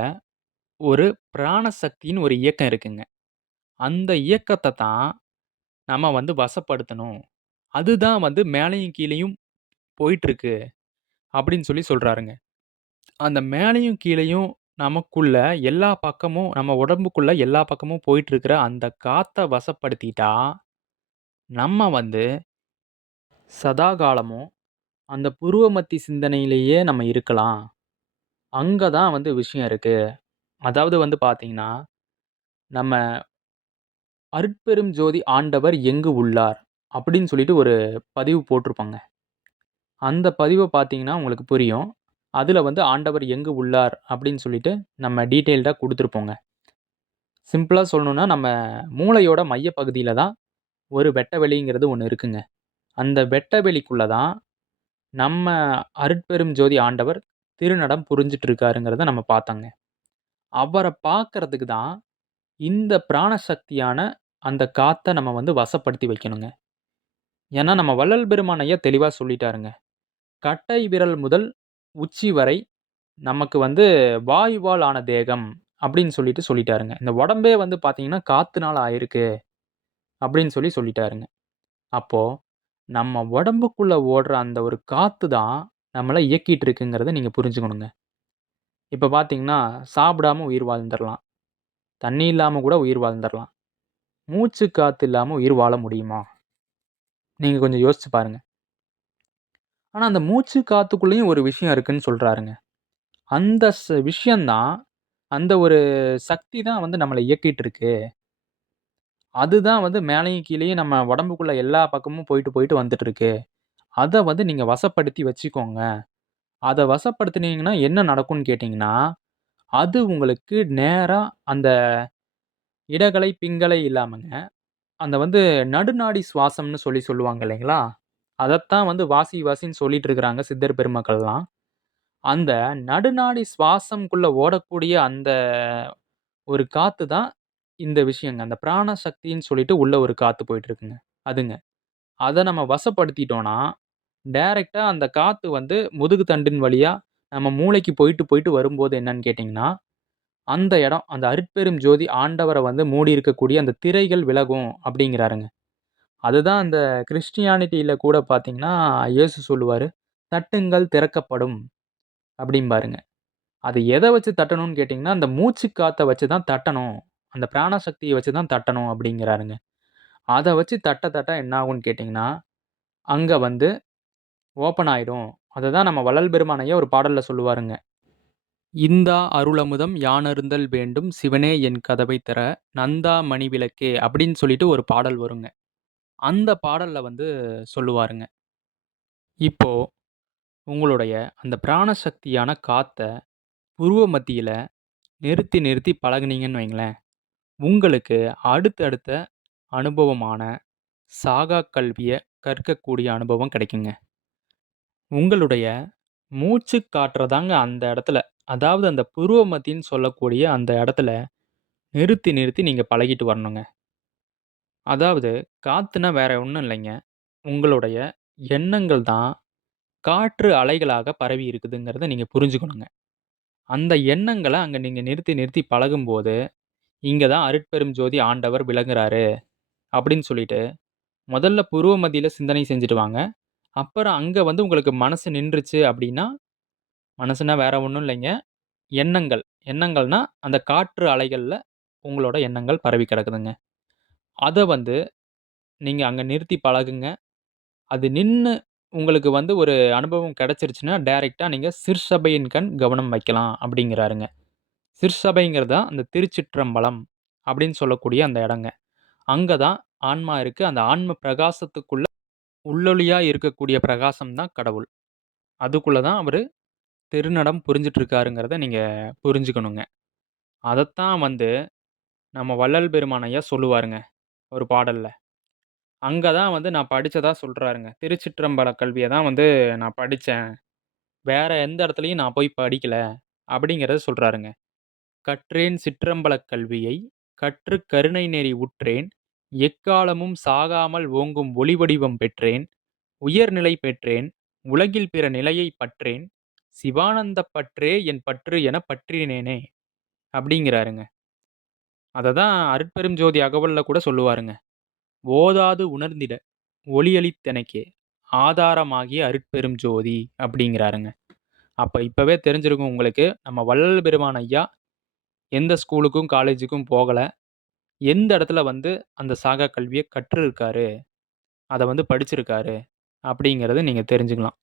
ஒரு பிராண சக்தின்னு ஒரு இயக்கம் இருக்குங்க. அந்த இயக்கத்த தான் நம்ம வந்து வசப்படுத்தணும். அதுதான் வந்து மேலயும் கீழயும் போயிட்டுருக்கு அப்படின்னு சொல்லி சொல்றாருங்க. அந்த மேலயும் கீழயும் நமக்குள்ள எல்லா பக்கமும் நம்ம உடம்புக்குள்ள எல்லா பக்கமும் போயிட்டுருக்கிற அந்த காத்த வசப்படுத்திட்டா, நம்ம வந்து சதா காலமும் அந்த புருவ மத்தி சிந்தனையிலேயே நம்ம இருக்கலாம். அங்க தான் வந்து விஷயம் இருக்கு. அதாவது வந்து பார்த்தீங்கன்னா, நம்ம "அருட்பெரும் ஜோதி ஆண்டவர் எங்கு உள்ளார்?" அப்படின்னு சொல்லிட்டு ஒரு பதிவு போட்டிருப்பாங்க. அந்த பதிவ பார்த்தீங்கன்னா உங்களுக்கு புரியும். அதுல வந்து ஆண்டவர் எங்கு உள்ளார் அப்படின்னு சொல்லிட்டு நம்ம டீட்டெயில்டா குடுத்துருப்போங்க. சிம்பிளா சொல்லணும்னா, நம்ம மூளையோட மைய பகுதியில தான் ஒரு வெட்ட வெளிங்கிறது ஒண்ணு இருக்குங்க. அந்த வெட்ட வெளிக்குள்ள தான் நம்ம அருட்பெரும் ஜோதி ஆண்டவர் திருநடம் புரிஞ்சுட்டு இருக்காருங்கிறத நம்ம பார்த்தோங்க. அவர பார்க்கறதுக்கு தான் இந்த பிராணசக்தியான அந்த காத்த நம்ம வந்து வசப்படுத்தி வைக்கணுங்க. ஏன்னா, நம்ம வள்ளல் பெருமான் ஐயா தெளிவா சொல்லிட்டாருங்க. "கட்டை விரல் முதல் உச்சி வரை நமக்கு வந்து வாயுவால் ஆன தேகம்" அப்படின்னு சொல்லிட்டு சொல்லிட்டாருங்க. இந்த உடம்பே வந்து பார்த்தீங்கன்னா, காத்துனால ஆயிருக்கு அப்படின்னு சொல்லி சொல்லிட்டாருங்க. அப்போ நம்ம உடம்புக்குள்ள ஓடுற அந்த ஒரு காத்து தான் நம்மள இயக்கிட்டு இருக்குங்கிறத நீங்க புரிஞ்சுக்கணுங்க. இப்ப பார்த்தீங்கன்னா, சாப்பிடாம உயிர் வாழ்ந்துரலாம். தண்ணி இல்லாம கூட உயிர் வாழ்ந்துரலாம். மூச்சு காத்து இல்லாம உயிர் வாழ முடியுமா? நீங்க கொஞ்சம் யோசிச்சு பாருங்க. ஆனா அந்த மூச்சு காத்துக்குள்ளேயும் ஒரு விஷயம் இருக்குன்னு சொல்றாருங்க. அந்த விஷயம் தான், அந்த ஒரு சக்தி தான் வந்து நம்மள இயக்கிட்டு இருக்கு. அதுதான் வந்து மேலயும் கீழயும் நம்ம உடம்புக்குள்ள எல்லா பக்கமும் போயிட்டு, போயிட்டு வந்துட்டு இருக்கு. அத வந்து நீங்க வசப்படுத்தி வச்சுக்கோங்க. அத வசப்படுத்துனீங்கன்னா என்ன நடக்கும்னு கேட்டீங்கன்னா, அது உங்களுக்கு நேரா அந்த இடகலை, பிங்கலை இல்லாமங்க, அந்த வந்து நடுநாடி சுவாசம்னு சொல்லுவாங்க இல்லைங்களா? அதத்தான் வந்து வாசி வாசின்னு சொல்லிட்டு இருக்கிறாங்க சித்தர் பெருமக்கள்லாம். அந்த நடுநாடி சுவாசம்க்குள்ள ஓடக்கூடிய அந்த ஒரு காத்து தான் இந்த விஷயங்க. அந்த பிராண சக்தின்னு சொல்லிட்டு உள்ள ஒரு காத்து போயிட்டு இருக்குங்க. அதுங்க. அத நம்ம வசப்படுத்திட்டோம்னா, டைரக்ட்டா அந்த காத்து வந்து முதுகு தண்டின் வழியா நம்ம மூளைக்கு போயிட்டு, போயிட்டு வரும்போது என்னன்னு கேட்டீங்கன்னா, அந்த இடம், அந்த அருட்பெரும் ஜோதி ஆண்டவர வந்து மூடி இருக்கக்கூடிய அந்த திரைகள் விலகும் அப்படிங்கிறாருங்க. அதுதான் அந்த கிறிஸ்டியானிட்டில கூட பார்த்தீங்கன்னா, இயேசு சொல்லுவாரு, "தட்டுங்கள் திறக்கப்படும்" அப்படிம்பாருங்க. அது எத வச்சு தட்டணும்னு கேட்டீங்கன்னா, அந்த மூச்சு காத்த வச்சு தான் தட்டணும். அந்த பிராண சக்திய வச்சு தான் தட்டணும் அப்படிங்கிறாருங்க. அத வச்சு தட்ட, தட்ட என்ன ஆகும்னு கேட்டீங்கன்னா, அங்க வந்து ஓப்பன் ஆயிடும். அததான் நம்ம வள்ளல் பெருமான் ஐயா ஒரு பாடல்ல சொல்லுவாருங்க. "இந்தா அருளமுதம் யானருந்தல் வேண்டும் சிவனே என் கதவைத் திற, நந்தா மணிவிளக்கே" அப்படின்னு சொல்லிட்டு ஒரு பாடல் வருங்க. அந்த பாடல்ல வந்து சொல்லுவாருங்க. இப்போ உங்களுடைய அந்த பிராண சக்தியான காத்த புருவ மத்தியில நிறுத்தி, நிறுத்தி பழகுனீங்கன்னு வைங்களேன், உங்களுக்கு அடுத்தடுத்த அனுபவமான சாகா கல்விய கற்கக்கூடிய அனுபவம் கிடைக்குங்க. உங்களுடைய மூச்சு காற்ற தாங்க அந்த இடத்துல, அதாவது அந்த புருவ மத்தின்னு சொல்லக்கூடிய அந்த இடத்துல நிறுத்தி, நிறுத்தி நீங்க பழகிட்டு வரணுங்க. அதாவது காத்துன்னா வேற ஒண்ணும் இல்லைங்க. உங்களுடைய எண்ணங்கள் தான் காற்று அலைகளாக பரவி இருக்குதுங்கிறத நீங்க புரிஞ்சுக்கணுங்க. அந்த எண்ணங்கள அங்க நீங்க நிறுத்தி, நிறுத்தி பழகும்போது, இங்க தான் அருட்பெரும் ஜோதி ஆண்டவர் விளங்குறாரு அப்படின்னு சொல்லிட்டு, முதல்ல புருவ மத்தியில சிந்தனை செஞ்சுட்டு வாங்க. அப்புறம் அங்க வந்து உங்களுக்கு மனசு நின்றுச்சு அப்படின்னா, மனசுனா வேற ஒண்ணும் இல்லைங்க. எண்ணங்கள். எண்ணங்கள்னா, அந்த காற்று அலைகள்ல உங்களோட எண்ணங்கள் பரவி கிடக்குதுங்க. அத வந்து நீங்க அங்க நிறுத்தி பழகுங்க. அது நின்னு உங்களுக்கு வந்து ஒரு அனுபவம் கிடைச்சிருச்சுன்னா, டைரக்ட்டா நீங்க "சிற்சபையின் கண் கவனம் வைக்கலாம்" அப்படிங்கிறாருங்க. சிற்சபைங்கிறது தான் அந்த திருச்சிற்றம்பலம் அப்படின்னு சொல்லக்கூடிய அந்த இடங்க. அங்க தான் ஆன்மா இருக்கு. அந்த ஆன்ம பிரகாசத்துக்குள்ள உள்ளொளியா இருக்கக்கூடிய பிரகாசம் தான் கடவுள். அதுக்குள்ள தான் அவரு திருநடம் புரிஞ்சுட்டு இருக்காருங்கிறத நீங்க புரிஞ்சுக்கணுங்க. அதத்தான் வந்து நம்ம வள்ளல் பெருமான் ஐயா சொல்லுவாருங்க, ஒரு பாடல்ல. அங்க தான் வந்து நான் படிச்சதா சொல்றாருங்க. திருச்சிற்றம்பல கல்விய தான் வந்து நான் படிச்சேன். வேற எந்த இடத்துலயும் நான் போய் படிக்கல. அப்படிங்கிறத சொல்றாருங்க. "கற்றேன் சிற்றம்பலக் கல்வியை, கற்றுக் கருணை நெறி உற்றேன். எக்காலமும் சாகாமல் ஓங்கும் ஒளிவடிவம் பெற்றேன். உயர்நிலை பெற்றேன். உலகில் பிற நிலையைப் பற்றேன். சிவானந்தப் பற்றே என் பற்று எனப் பற்றினேனே" அப்படிங்கிறாருங்க. அததான் அருட்பெரும் ஜோதி அகவல்ல கூட சொல்லுவாருங்க. "ஓதாது உணர்ந்திட ஒளியளித்தெனக்கே ஆதாரமாகிய அருட்பெரும் ஜோதி" அப்படிங்கிறாருங்க. அப்ப இப்பவே தெரிஞ்சிருக்கும் உங்களுக்கு, நம்ம வள்ளல் பெருமான் ஐயா எந்த ஸ்கூலுக்கும், காலேஜுக்கும் போகல. எந்த இடத்துல வந்து அந்த சாகா கல்விய கற்றிருக்காரு, அத வந்து படிச்சிருக்காரு அப்படிங்கிறத நீங்க தெரிஞ்சுக்கலாம்.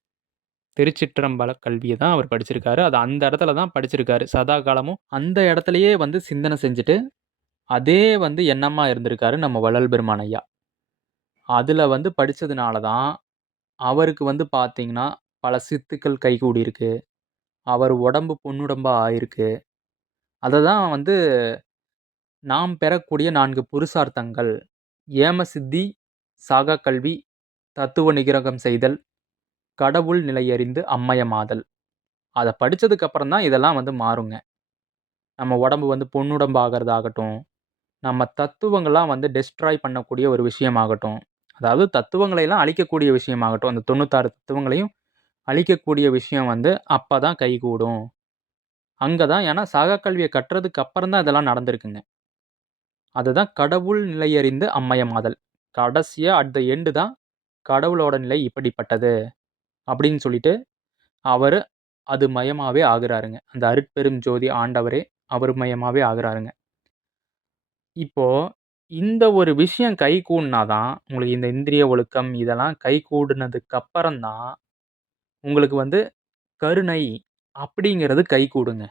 திருச்சிற்றம்பல கல்விய தான் அவர் படிச்சிருக்காரு. அது அந்த இடத்துல தான் படிச்சிருக்காரு. சதா காலமும் அந்த இடத்திலேயே வந்து சிந்தனை செஞ்சுட்டு, அதே வந்து எண்ணமா இருந்திருக்காரு நம்ம வள்ளல் பெருமான் ஐயா. அதுல வந்து படிச்சதுனால தான், அவருக்கு வந்து பார்த்தீங்கன்னா, பல சித்துக்கள் கைகூடியிருக்கு. அவர் உடம்பு பொன்னுடம்பா ஆயிருக்கு. அத தான் வந்து நாம் பெறக்கூடிய 4 புருஷார்த்தங்கள். ஏம சித்தி, சாகா கல்வி, தத்துவ நிகிரகம் செய்தல், கடவுள் நிலையறிந்து அம்மயமாதல். அத படிச்சதுக்கு அப்புறம் தான் இதெல்லாம் வந்து மாறுங்க. நம்ம உடம்பு வந்து பொன்னுடம்பு ஆகுறதாகட்டும், நம்ம தத்துவங்கள்லாம் வந்து டெஸ்ட்ராய் பண்ணக்கூடிய ஒரு விஷயமாகட்டும், அதாவது தத்துவங்களை எல்லாம் அழிக்கக்கூடிய விஷயமாகட்டும், அந்த 96 தத்துவங்களையும் அழிக்கக்கூடிய விஷயம் வந்து அப்ப தான் கைகூடும். அங்க தான் ஏன்னா சாகா கல்விய கற்றதுக்கு அப்புறம் தான் இதெல்லாம் நடந்திருக்குங்க. அதுதான் கடவுள் நிலையறிந்து அம்மயமாதல். கடைசியா அட் த எண்ட் தான் கடவுளோட நிலை இப்படிப்பட்டது அப்படின்னு சொல்லிட்டு, அவரு அது மயமாவே ஆகுறாருங்க. அந்த அருட்பெரும் ஜோதி ஆண்டவரே அவர் மயமாவே ஆகுறாருங்க. இப்போ இந்த ஒரு விஷயம் கைகூடுனா தான், உங்களுக்கு இந்த இந்திரிய ஒழுக்கம் இதெல்லாம் கைகூடுனதுக்கு அப்புறம் தான், உங்களுக்கு வந்து கருணை அப்படிங்கிறது கைகூடுங்க.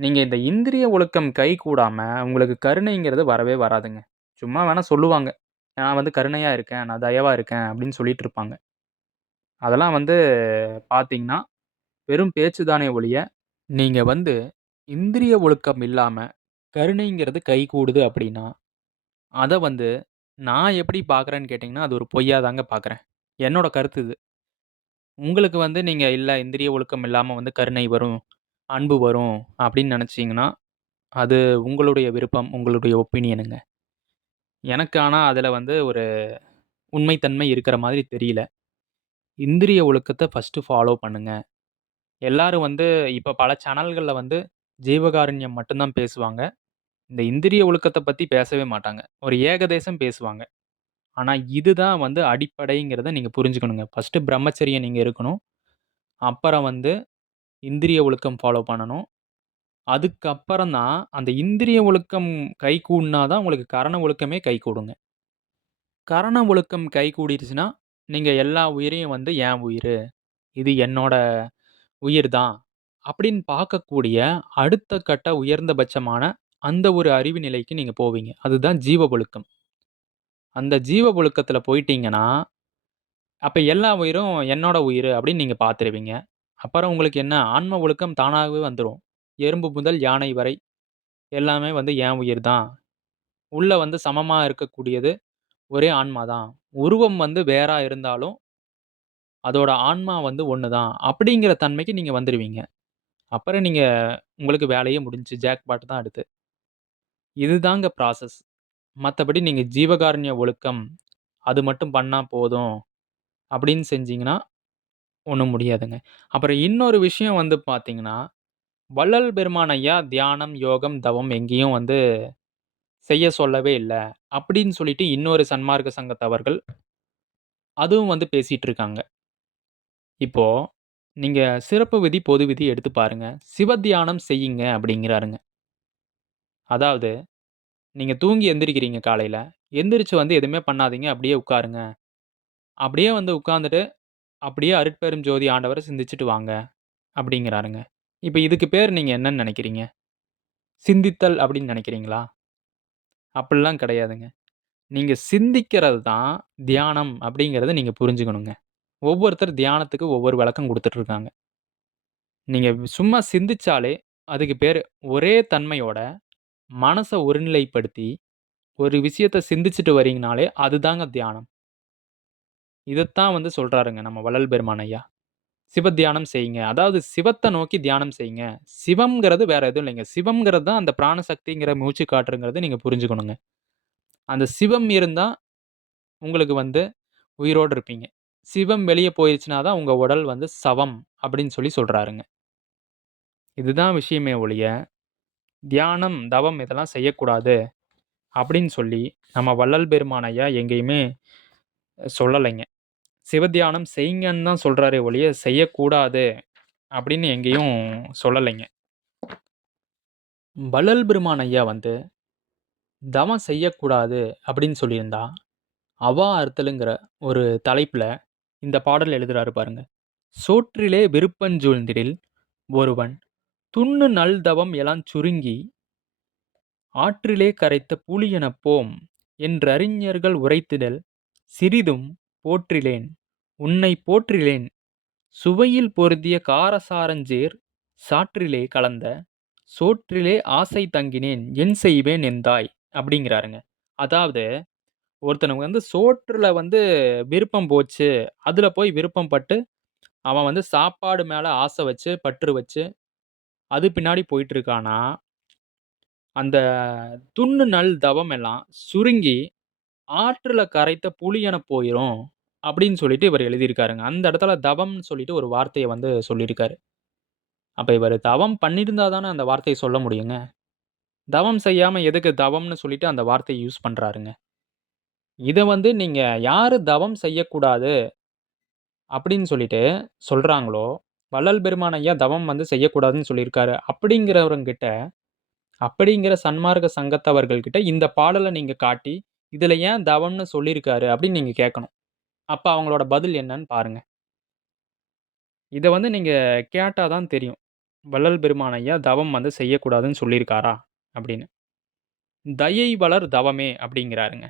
நீங்க இந்த இந்திரிய ஒழுக்கம் கைகூடாம, உங்களுக்கு கருணைங்கிறது வரவே வராதுங்க. சும்மா வேணா சொல்லுவாங்க. "நான் வந்து கருணையா இருக்கேன், நான் தயவா இருக்கேன்" அப்படின்னு சொல்லிட்டு இருப்பாங்க. அதெல்லாம் வந்து பார்த்தீங்கன்னா, வெறும் பேச்சு தானே ஒழிய, நீங்க வந்து இந்திரிய ஒழுக்கம் இல்லாம கருணைங்கிறது கைகூடுது அப்படின்னா, அத வந்து நான் எப்படி பார்க்குறேன்னு கேட்டீங்கன்னா, அது ஒரு பொய்யா தாங்க பார்க்குறேன். என்னோட கருத்து இது. உங்களுக்கு வந்து நீங்க இல்ல இந்திரிய ஒழுக்கம் இல்லாம வந்து கருணை வரும், அன்பு வரும் அப்படின்னு நெனச்சீங்கன்னா, அது உங்களுடைய விருப்பம், உங்களுடைய ஒப்பீனியனுங்க. எனக்கு ஆனா அதுல வந்து ஒரு உண்மை தன்மை இருக்கிற மாதிரி தெரியல. இந்திரிய ஒழுக்கத்த ஃபர்ஸ்ட்டு ஃபாலோ பண்ணுங்க. எல்லாரும் வந்து இப்ப பல சேனல்கள்ல வந்து ஜீவகாருண்யம் மட்டும் தான் பேசுவாங்க. இந்த இந்திரிய ஒழுக்கத்த பத்தி பேசவே மாட்டாங்க. ஒரு ஏகதேசம் பேசுவாங்க. ஆனா இதுதான் வந்து அடிப்படைங்கிறத நீங்க புரிஞ்சுக்கணுங்க. ஃபர்ஸ்ட்டு பிரம்மச்சரியம் நீங்க இருக்கணும். அப்புறம் வந்து இந்திரிய ஒழுக்கம் ஃபாலோ பண்ணணும். அதுக்கப்புறம் தான் அந்த இந்திரிய ஒழுக்கம் கைகூடுனா தான் உங்களுக்கு கரண ஒழுக்கமே கைகூடுங்க. கரண ஒழுக்கம் கைகூடிருச்சுன்னா, நீங்க எல்லா உயிரையும் வந்து என் உயிரு. இது என்னோட உயிர் தான். அப்படின்னு பார்க்கக்கூடிய அடுத்த கட்ட உயர்ந்தபட்சமான அந்த ஒரு அறிவு நிலைக்கு நீங்க போவீங்க. அதுதான் ஜீவ ஒழுக்கம். அந்த ஜீவ ஒழுக்கத்துல போயிட்டீங்கன்னா, அப்ப எல்லா உயிரும் என்னோட உயிரு அப்படின்னு நீங்க பார்த்துருவீங்க. அப்புறம் உங்களுக்கு என்ன ஆன்ம ஒழுக்கம் தானாகவே வந்துரும். எறும்பு முதல் யானை வரை எல்லாமே வந்து என் உயிர் தான். உள்ள வந்து சமமா இருக்கக்கூடியது ஒரே ஆன்மா தான். உருவம் வந்து வேறா இருந்தாலும், அதோட ஆன்மா வந்து ஒண்ணு தான். அப்படிங்கிற தன்மைக்கு நீங்க வந்துருவீங்க. அப்புறம் நீங்க உங்களுக்கு வேலையே முடிஞ்சுச்சு. ஜாக்பாட் தான் அடுத்து. இதுதாங்க ப்ராசஸ். மத்தபடி நீங்க ஜீவகாருண்ய ஒழுக்கம், அது மட்டும் பண்ணா போதும் அப்படின்னு செஞ்சீங்கன்னா, ஒண்ணும் முடியாதுங்க. அப்புறம் இன்னொரு விஷயம் வந்து பார்த்தீங்கன்னா, வள்ளல் பெருமான் ஐயா தியானம், யோகம், தவம் எங்கேயும் வந்து செய்ய சொல்லவே இல்ல. அப்படின்னு சொல்லிட்டு இன்னொரு சன்மார்க்க சங்கத்தவர்கள் அதுவும் வந்து பேசிட்டு இருக்காங்க. இப்போ நீங்க சிறப்பு விதி, பொது விதி எடுத்து பாருங்க. சிவத்தியானம் செய்யுங்க அப்படிங்கிறாருங்க. அதாவது நீங்க தூங்கி எந்திரிக்கிறீங்க காலையில. எந்திரிச்சு வந்து எதுவுமே பண்ணாதீங்க. அப்படியே உட்காருங்க. அப்படியே வந்து உட்கார்ந்துட்டு, அப்படியே அருட்பெரும் ஜோதி ஆண்டவர சிந்திச்சுட்டு வாங்க அப்படிங்கிறாருங்க. இப்ப இதுக்கு பேர் நீங்க என்னன்னு நெனைக்கிறீங்க? சிந்தித்தல் அப்படின்னு நெனைக்கிறீங்களா? அப்படிலாம் கிடையாதுங்க. நீங்க சிந்திக்கிறது தான் தியானம் அப்படிங்கிறத நீங்க புரிஞ்சுக்கணுங்க. ஒவ்வொருத்தர் தியானத்துக்கு ஒவ்வொரு விளக்கம் குடுத்துட்டு இருக்காங்க. நீங்க சும்மா சிந்திச்சாலே அதுக்கு பேரு ஒரே தன்மையோட மனச ஒருநிலைப்படுத்தி ஒரு விஷயத்த சிந்திச்சுட்டு வரீங்கனாலே அதுதாங்க தியானம். இதத்தான் வந்து சொல்றாருங்க நம்ம வள்ளல் பெருமான் ஐயா. சிவத்தியானம் செய்யுங்க. அதாவது சிவத்த நோக்கி தியானம் செய்யுங்க. சிவம்ங்கிறது வேற எதுவும் இல்லைங்க. சிவம்ங்கிறது தான் அந்த பிராணசக்திங்கிற மூச்சு காற்றுங்கிறத நீங்க புரிஞ்சுக்கணுங்க. அந்த சிவம் இருந்தா உங்களுக்கு வந்து உயிரோட இருப்பீங்க. சிவம் வெளிய போயிருச்சுனா தான் உங்க உடல் வந்து சவம் அப்படின்னு சொல்லி சொல்றாருங்க. இதுதான் விஷயமே ஒழிய, தியானம், தவம் இதெல்லாம் செய்யக்கூடாது அப்படின்னு சொல்லி நம்ம வள்ளல் பெருமான் ஐயா எங்கேயுமே சொல்லலைங்க. சிவத்தியானம் செய்யுங்கன்னு தான் சொல்றாரே ஒழிய, செய்யக்கூடாது அப்படின்னு எங்கேயும் சொல்லலைங்க. வள்ளல் பெருமான் ஐயா வந்து தவம் செய்யக்கூடாது அப்படின்னு சொல்லியிருந்தா, அவா அறுத்தலுங்கிற ஒரு தலைப்புல இந்த பாடல் எழுதுறாரு பாருங்க. "சோற்றிலே விருப்பஞ் சூழ்ந்திடில் ஒருவன் துண்ணு நல்தவம் எலாஞ் சுருங்கி ஆற்றிலே கரைத்த புளியெனப் போம் என்றறிஞர்கள் உரைத்திடல் சிறிதும் போற்றிலேன் உன்னைப் போற்றிலேன் சுவையில் பொருந்திய காரசாரஞ்சேர் சாற்றிலே கலந்த சோற்றிலே ஆசை தங்கினேன் என் செய்வேன் எந்தாய்" அப்படிங்கிறாருங்க. அதாவது ஒருத்தனுக்கு வந்து சோற்றுல வந்து விருப்பம் போச்சு. அதுல போய் விருப்பம் பட்டு, அவன் வந்து சாப்பாடு மேல ஆசை வச்சு, பற்று வச்சு, அது பின்னாடி போயிட்டுருக்கான்னா, அந்த "துண்ணு நல் தவம் எல்லாம் சுருங்கி ஆற்றுல கரைத்த புளியென போயிரும்." அப்படின்னு சொல்லிட்டு இவரு எழுதியிருக்காருங்க. அந்த இடத்துல தவம்ன்னு சொல்லிட்டு ஒரு வார்த்தைய வந்து சொல்லியிருக்காரு. அப்ப இவரு தவம் பண்ணியிருந்தா தானே அந்த வார்த்தைய சொல்ல முடியுங்க. தவம் செய்யாம எதுக்கு தவம்ன்னு சொல்லிட்டு அந்த வார்த்தைய யூஸ் பண்றாருங்க. இத வந்து நீங்க யாரு தவம் செய்யக்கூடாது அப்படின்னு சொல்லிட்டு சொல்றாங்களோ, வள்ளல் பெருமான் ஐயா தவம் வந்து செய்யக்கூடாதுன்னு சொல்லியிருக்காரு. அப்படிங்கிறவருங்கிட்ட அப்படிங்கிற சன்மார்க்க சங்கத்தவர்கள்கிட்ட இந்த பாடல நீங்க காட்டி, "இதுல ஏன் தவம்னு சொல்லியிருக்காரு?" அப்படின்னு நீங்க கேட்கணும். அப்ப அவங்களோட பதில் என்னன்னு பாருங்க. இத வந்து நீங்க கேட்டா தான் தெரியும். வள்ளல் பெருமான் ஐயா தவம் வந்து செய்யக்கூடாதுன்னு சொல்லியிருக்காரா? அப்படின்னு. "தயை வளர் தவமே" அப்படிங்கிறாருங்க.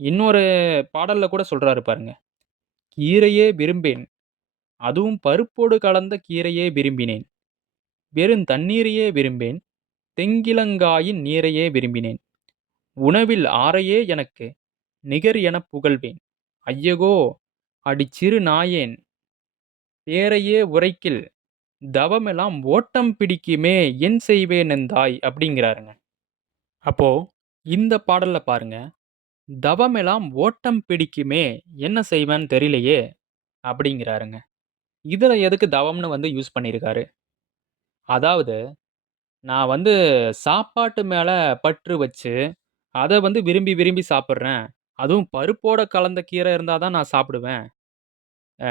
இன்னொரு பாடல்ல கூட சொல்றாரு பாருங்க. "கீரையே விரும்பேன், அதுவும் பருப்போடு கலந்த கீரையே விரும்பினேன். வெறும் தண்ணீரையே விரும்பேன், தெங்கிலங்காயின் நீரையே விரும்பினேன். உணவில் ஆரையே எனக்கு நிகர் எனப் புகழ்வேன். ஐயகோ! அடிச்சிறு நாயேன் பேரையே உரைக்கில் தவமெலாம் ஓட்டம் பிடிக்குமே என் செய்வேனெந்தாய் அப்படிங்கிறாருங்க. அப்போ இந்த பாடல்ல பாருங்க, தவமெலாம் ஓட்டம் பிடிக்குமே என்ன செய்வேன்னு தெரியலையே அப்படிங்கிறாருங்க. இதுல எதுக்கு தவம்னு வந்து யூஸ் பண்ணியிருக்காரு? அதாவது நான் வந்து சாப்பாட்டு மேல பற்று வச்சு, அத வந்து விரும்பி விரும்பி சாப்பிடுறேன். அதுவும் பருப்போட கலந்த கீரை இருந்தா தான் நான் சாப்பிடுவேன். அ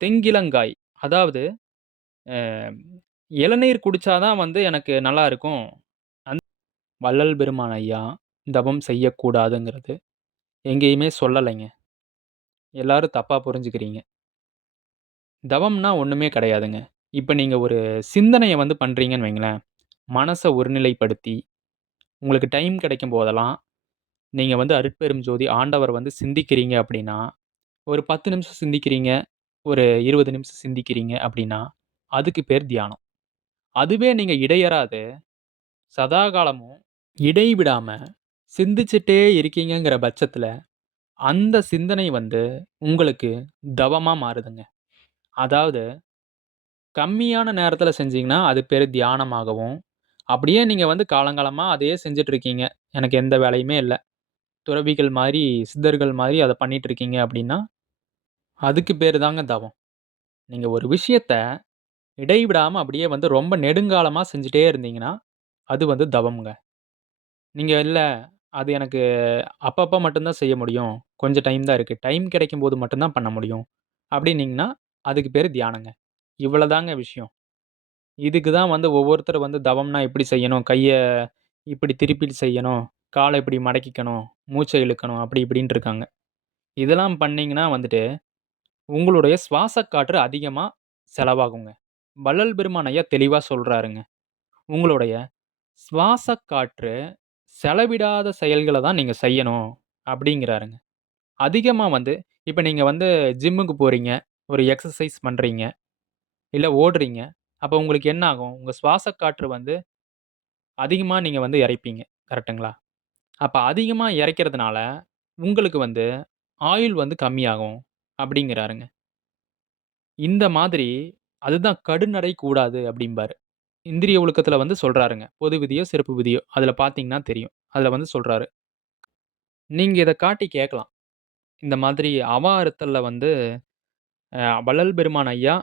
தெங்கிலங்காய் அதாவது அ இளநீர் குடிச்சா தான் வந்து எனக்கு நல்லா இருக்கும். வள்ளல் பெருமான் ஐயா தவம் செய்யக்கூடாதுங்கிறது எங்கேயுமே சொல்லலைங்க. எல்லாரும் தப்பா புரிஞ்சுக்கிறீங்க. தவம்னா ஒண்ணுமே கிடையாதுங்க. இப்ப நீங்க ஒரு சிந்தனைய வந்து பண்றீங்கன்னு வைங்களேன், மனச ஒருநிலைப்படுத்தி, உங்களுக்கு டைம் கிடைக்கும் போதெல்லாம், நீங்க வந்து அருட்பெரும் ஜோதி ஆண்டவர வந்து சிந்திக்கிறீங்க அப்படின்னா, ஒரு 10 நிமிஷம் சிந்திக்கிறீங்க, ஒரு 20 நிமிஷம் சிந்திக்கிறீங்க அப்படின்னா, அதுக்கு பேர் தியானம். அதுவே நீங்க இடையறாது சதா காலமும் இடைவிடாம சிந்திச்சுட்டே இருக்கீங்கங்கிற பட்சத்துல, அந்த சிந்தனை வந்து உங்களுக்கு தவமா மாறுதுங்க. அதாவது கம்மியான நேரத்துல செஞ்சீங்கன்னா, அது பேரு தியானமாகவும், அப்படியே நீங்க வந்து காலங்காலமா அதையே செஞ்சுட்டு இருக்கீங்க. எனக்கு எந்த வேலையுமே இல்ல. துறவிகள் மாரி, சித்தர்கள் மாரி அத பண்ணிட்டு இருக்கீங்க அப்படின்னா, அதுக்கு பேரு தாங்க தவம். நீங்க ஒரு விஷயத்த இடைவிடாம அப்படியே வந்து ரொம்ப நெடுங்காலமா செஞ்சுட்டே இருந்தீங்கன்னா, அது வந்து தவம்ங்க. நீங்க இல்ல, அது எனக்கு அப்பப்ப மட்டும் தான் செய்ய முடியும். கொஞ்சம் டைம் தான் இருக்கு. டைம் கிடைக்கும்போது மட்டும் தான் பண்ண முடியும். அப்டின்னீங்கன்னா, அதுக்கு பேரு தியானங்க. இவ்வளதாங்க விஷயம். இதுக்கு தான் வந்து ஒவ்வொருத்தர் வந்து தவம்னா இப்டி செய்யணும், கைய இப்டி திருப்பி செய்யணும், கால இப்டி மடக்கிக்கணும், மூச்ச இழுக்கணும், அப்டி இப்டின்ட்டு இருக்காங்க. இதெல்லாம் பண்ணீங்கன்னா வந்துட்டு, உங்களுடைய சுவாச காற்று அதிகமா செலவாகுங்க. வள்ளல் பெருமான் ஐயா தெளிவா சொல்றாருங்க. உங்களுடைய சுவாச காற்று செலவிடாத செயல்கள தான் நீங்க செய்யணும் அப்டிங்கிறாருங்க. அதிகமா வந்து இப்ப நீங்க வந்து ஜிம்முக்கு போறீங்க, ஒரு எக்ஸர்சைஸ் பண்றீங்க, இல்ல ஓடுறீங்க. அப்ப உங்களுக்கு என்ன ஆகும்? உங்க சுவாச காற்று வந்து அதிகமா நீங்க வந்து இறைப்பீங்க. கரெக்ட்டுங்களா? அப்ப அதிகமா இறைக்கிறதுனால, உங்களுக்கு வந்து ஆயுள் வந்து கம்மியாகும் அப்டிங்கிறாருங்க. இந்த மாதிரி அதுதான் "கடுநடை கூடாது" அப்டிம்பாரு. இந்திரிய ஒழுக்கத்துல வந்து சொல்றாருங்க. பொது விதியோ, சிறப்பு விதியோ அதுல பார்த்தீங்கன்னா தெரியும். அதுல வந்து சொல்றாரு. நீங்க இத காட்டி கேட்கலாம். இந்த மாதிரி அவா அறுத்தல்ல வந்து வள்ளல் பெருமான் ஐயா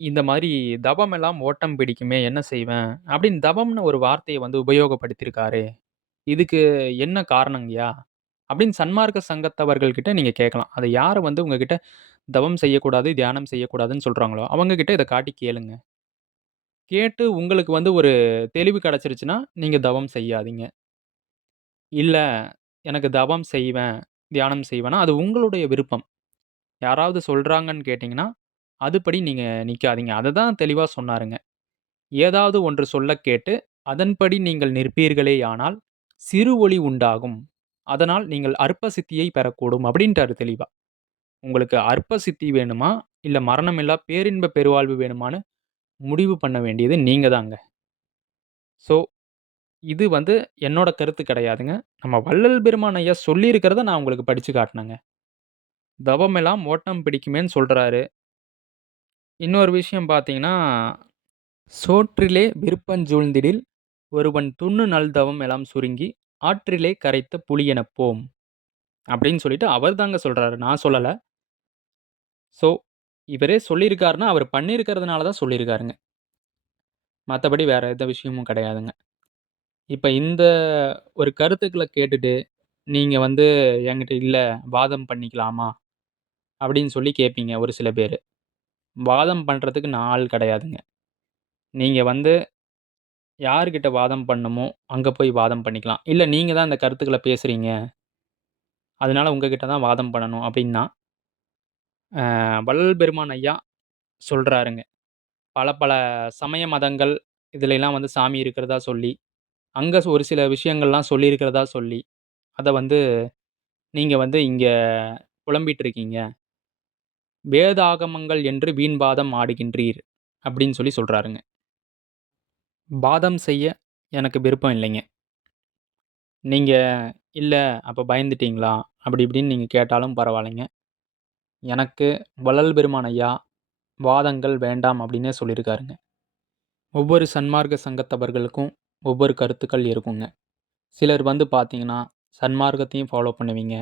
இந்த மாரி "தவமெல்லாம் ஓட்டம் பிடிக்குமே என்ன செய்வேன்?" அப்படின்னு தவம்னு ஒரு வார்த்தைய வந்து உபயோகப்படுத்தியிருக்காரே. இதுக்கு என்ன காரணங்கய்யா? அப்படின்னு சன்மார்க்க சங்கத்தவர்கள் கிட்ட நீங்க கேட்கலாம். அத யாரு வந்து உங்ககிட்ட தவம் செய்யக்கூடாது, தியானம் செய்யக்கூடாதுன்னு சொல்றாங்களோ, அவங்க கிட்ட இத காட்டி கேளுங்க. கேட்டு உங்களுக்கு வந்து ஒரு தெளிவு கிடைச்சிருச்சுன்னா, நீங்க தவம் செய்யாதீங்க. இல்ல எனக்கு தவம் செய்வேன், தியானம் செய்வேன்னா, அது உங்களுடைய விருப்பம். யாராவது சொல்றாங்கன்னு கேட்டீங்கன்னா, அதுபடி நீங்க நிக்காதீங்க. அததான் தெளிவா சொன்னாருங்க. ஏதாவது ஒன்று சொல்லக் கேட்டு, அதன்படி நீங்கள் நிற்பீர்களேயானால், சிறு ஒளி உண்டாகும். அதனால் நீங்கள் அற்ப சித்தியை பெறக்கூடும் அப்படின்ட்டாரு தெளிவா. உங்களுக்கு அற்ப சித்தி வேணுமா? இல்ல மரணமில்லா பேரின்ப பெருவாழ்வு வேணுமான்னு முடிவு பண்ண வேண்டியது நீங்க தாங்க. ஸோ, இது வந்து என்னோட கருத்து கிடையாதுங்க. நம்ம வள்ளல் பெருமான் ஐயா சொல்லியிருக்கிறத நான் உங்களுக்கு படிச்சு காட்டுனேங்க. "தவமெல்லாம் ஓட்டம் பிடிக்குமேன்னு" சொல்றாரு. இன்னொரு விஷயம் பார்த்தீங்கன்னா, "சோற்றிலே விருப்பஞ் சூழ்ந்திடில் ஒருவன் துண்ணு நல்தவம் எலாம் சுருங்கி ஆற்றிலே கரைத்த புளியெனப் போம்." அப்படின்னு சொல்லிட்டு அவர் தாங்க சொல்றாரு. நான் சொல்லல. ஸோ, இவரே சொல்லியிருக்காருன்னா, அவர் பண்ணியிருக்கிறதுனால தான் சொல்லியிருக்காருங்க. மத்தபடி வேற எந்த விஷயமும் கிடையாதுங்க. இப்ப இந்த ஒரு கருத்துக்கள கேட்டுட்டு, நீங்க வந்து என்கிட்ட "இல்ல வாதம் பண்ணிக்கலாமா?" அப்படின்னு சொல்லி கேட்பீங்க ஒரு சில பேரு. வாதம் பண்றதுக்கு நான் ஆள் கிடையாதுங்க. நீங்க வந்து யார்கிட்ட வாதம் பண்ணணுமோ, அங்க போய் வாதம் பண்ணிக்கலாம். இல்ல நீங்க தான் இந்த கருத்துக்கள பேசுறீங்க. அதனால உங்ககிட்ட தான் வாதம் பண்ணணும் அப்டின்னா, வள்ளல் பெருமான் ஐயா சொல்றாருங்க. பல பல சமய மதங்கள் இதுலலாம் வந்து சாமி இருக்கிறதா சொல்லி, அங்க ஒரு சில விஷயங்கள்லாம் சொல்லியிருக்கிறதா சொல்லி, அத வந்து நீங்க வந்து இங்க புலம்பிட்டு இருக்கீங்க. வேதாகமங்கள் என்று வீண் வாதம் ஆடுகின்றீர். அப்டின்னு சொல்லி சொல்றாருங்க. வாதம் செய்ய எனக்கு விருப்பம் இல்லைங்க. நீங்க இல்ல அப்ப பயந்துட்டீங்களா? அப்படி இப்படின்னு நீங்க கேட்டாலும் பரவாயில்லைங்க. எனக்கு வள்ளல் பெருமான் ஐயா வாதங்கள் வேண்டாம் அப்படின்னே சொல்லியிருக்காருங்க. ஒவ்வொரு சன்மார்க்க சங்கத்தவர்களுக்கும் ஒவ்வொரு கருத்துக்கள் இருக்குங்க. சிலர் வந்து பார்த்தீங்கன்னா, சன்மார்க்கத்தையும் ஃபாலோ பண்ணுவீங்க.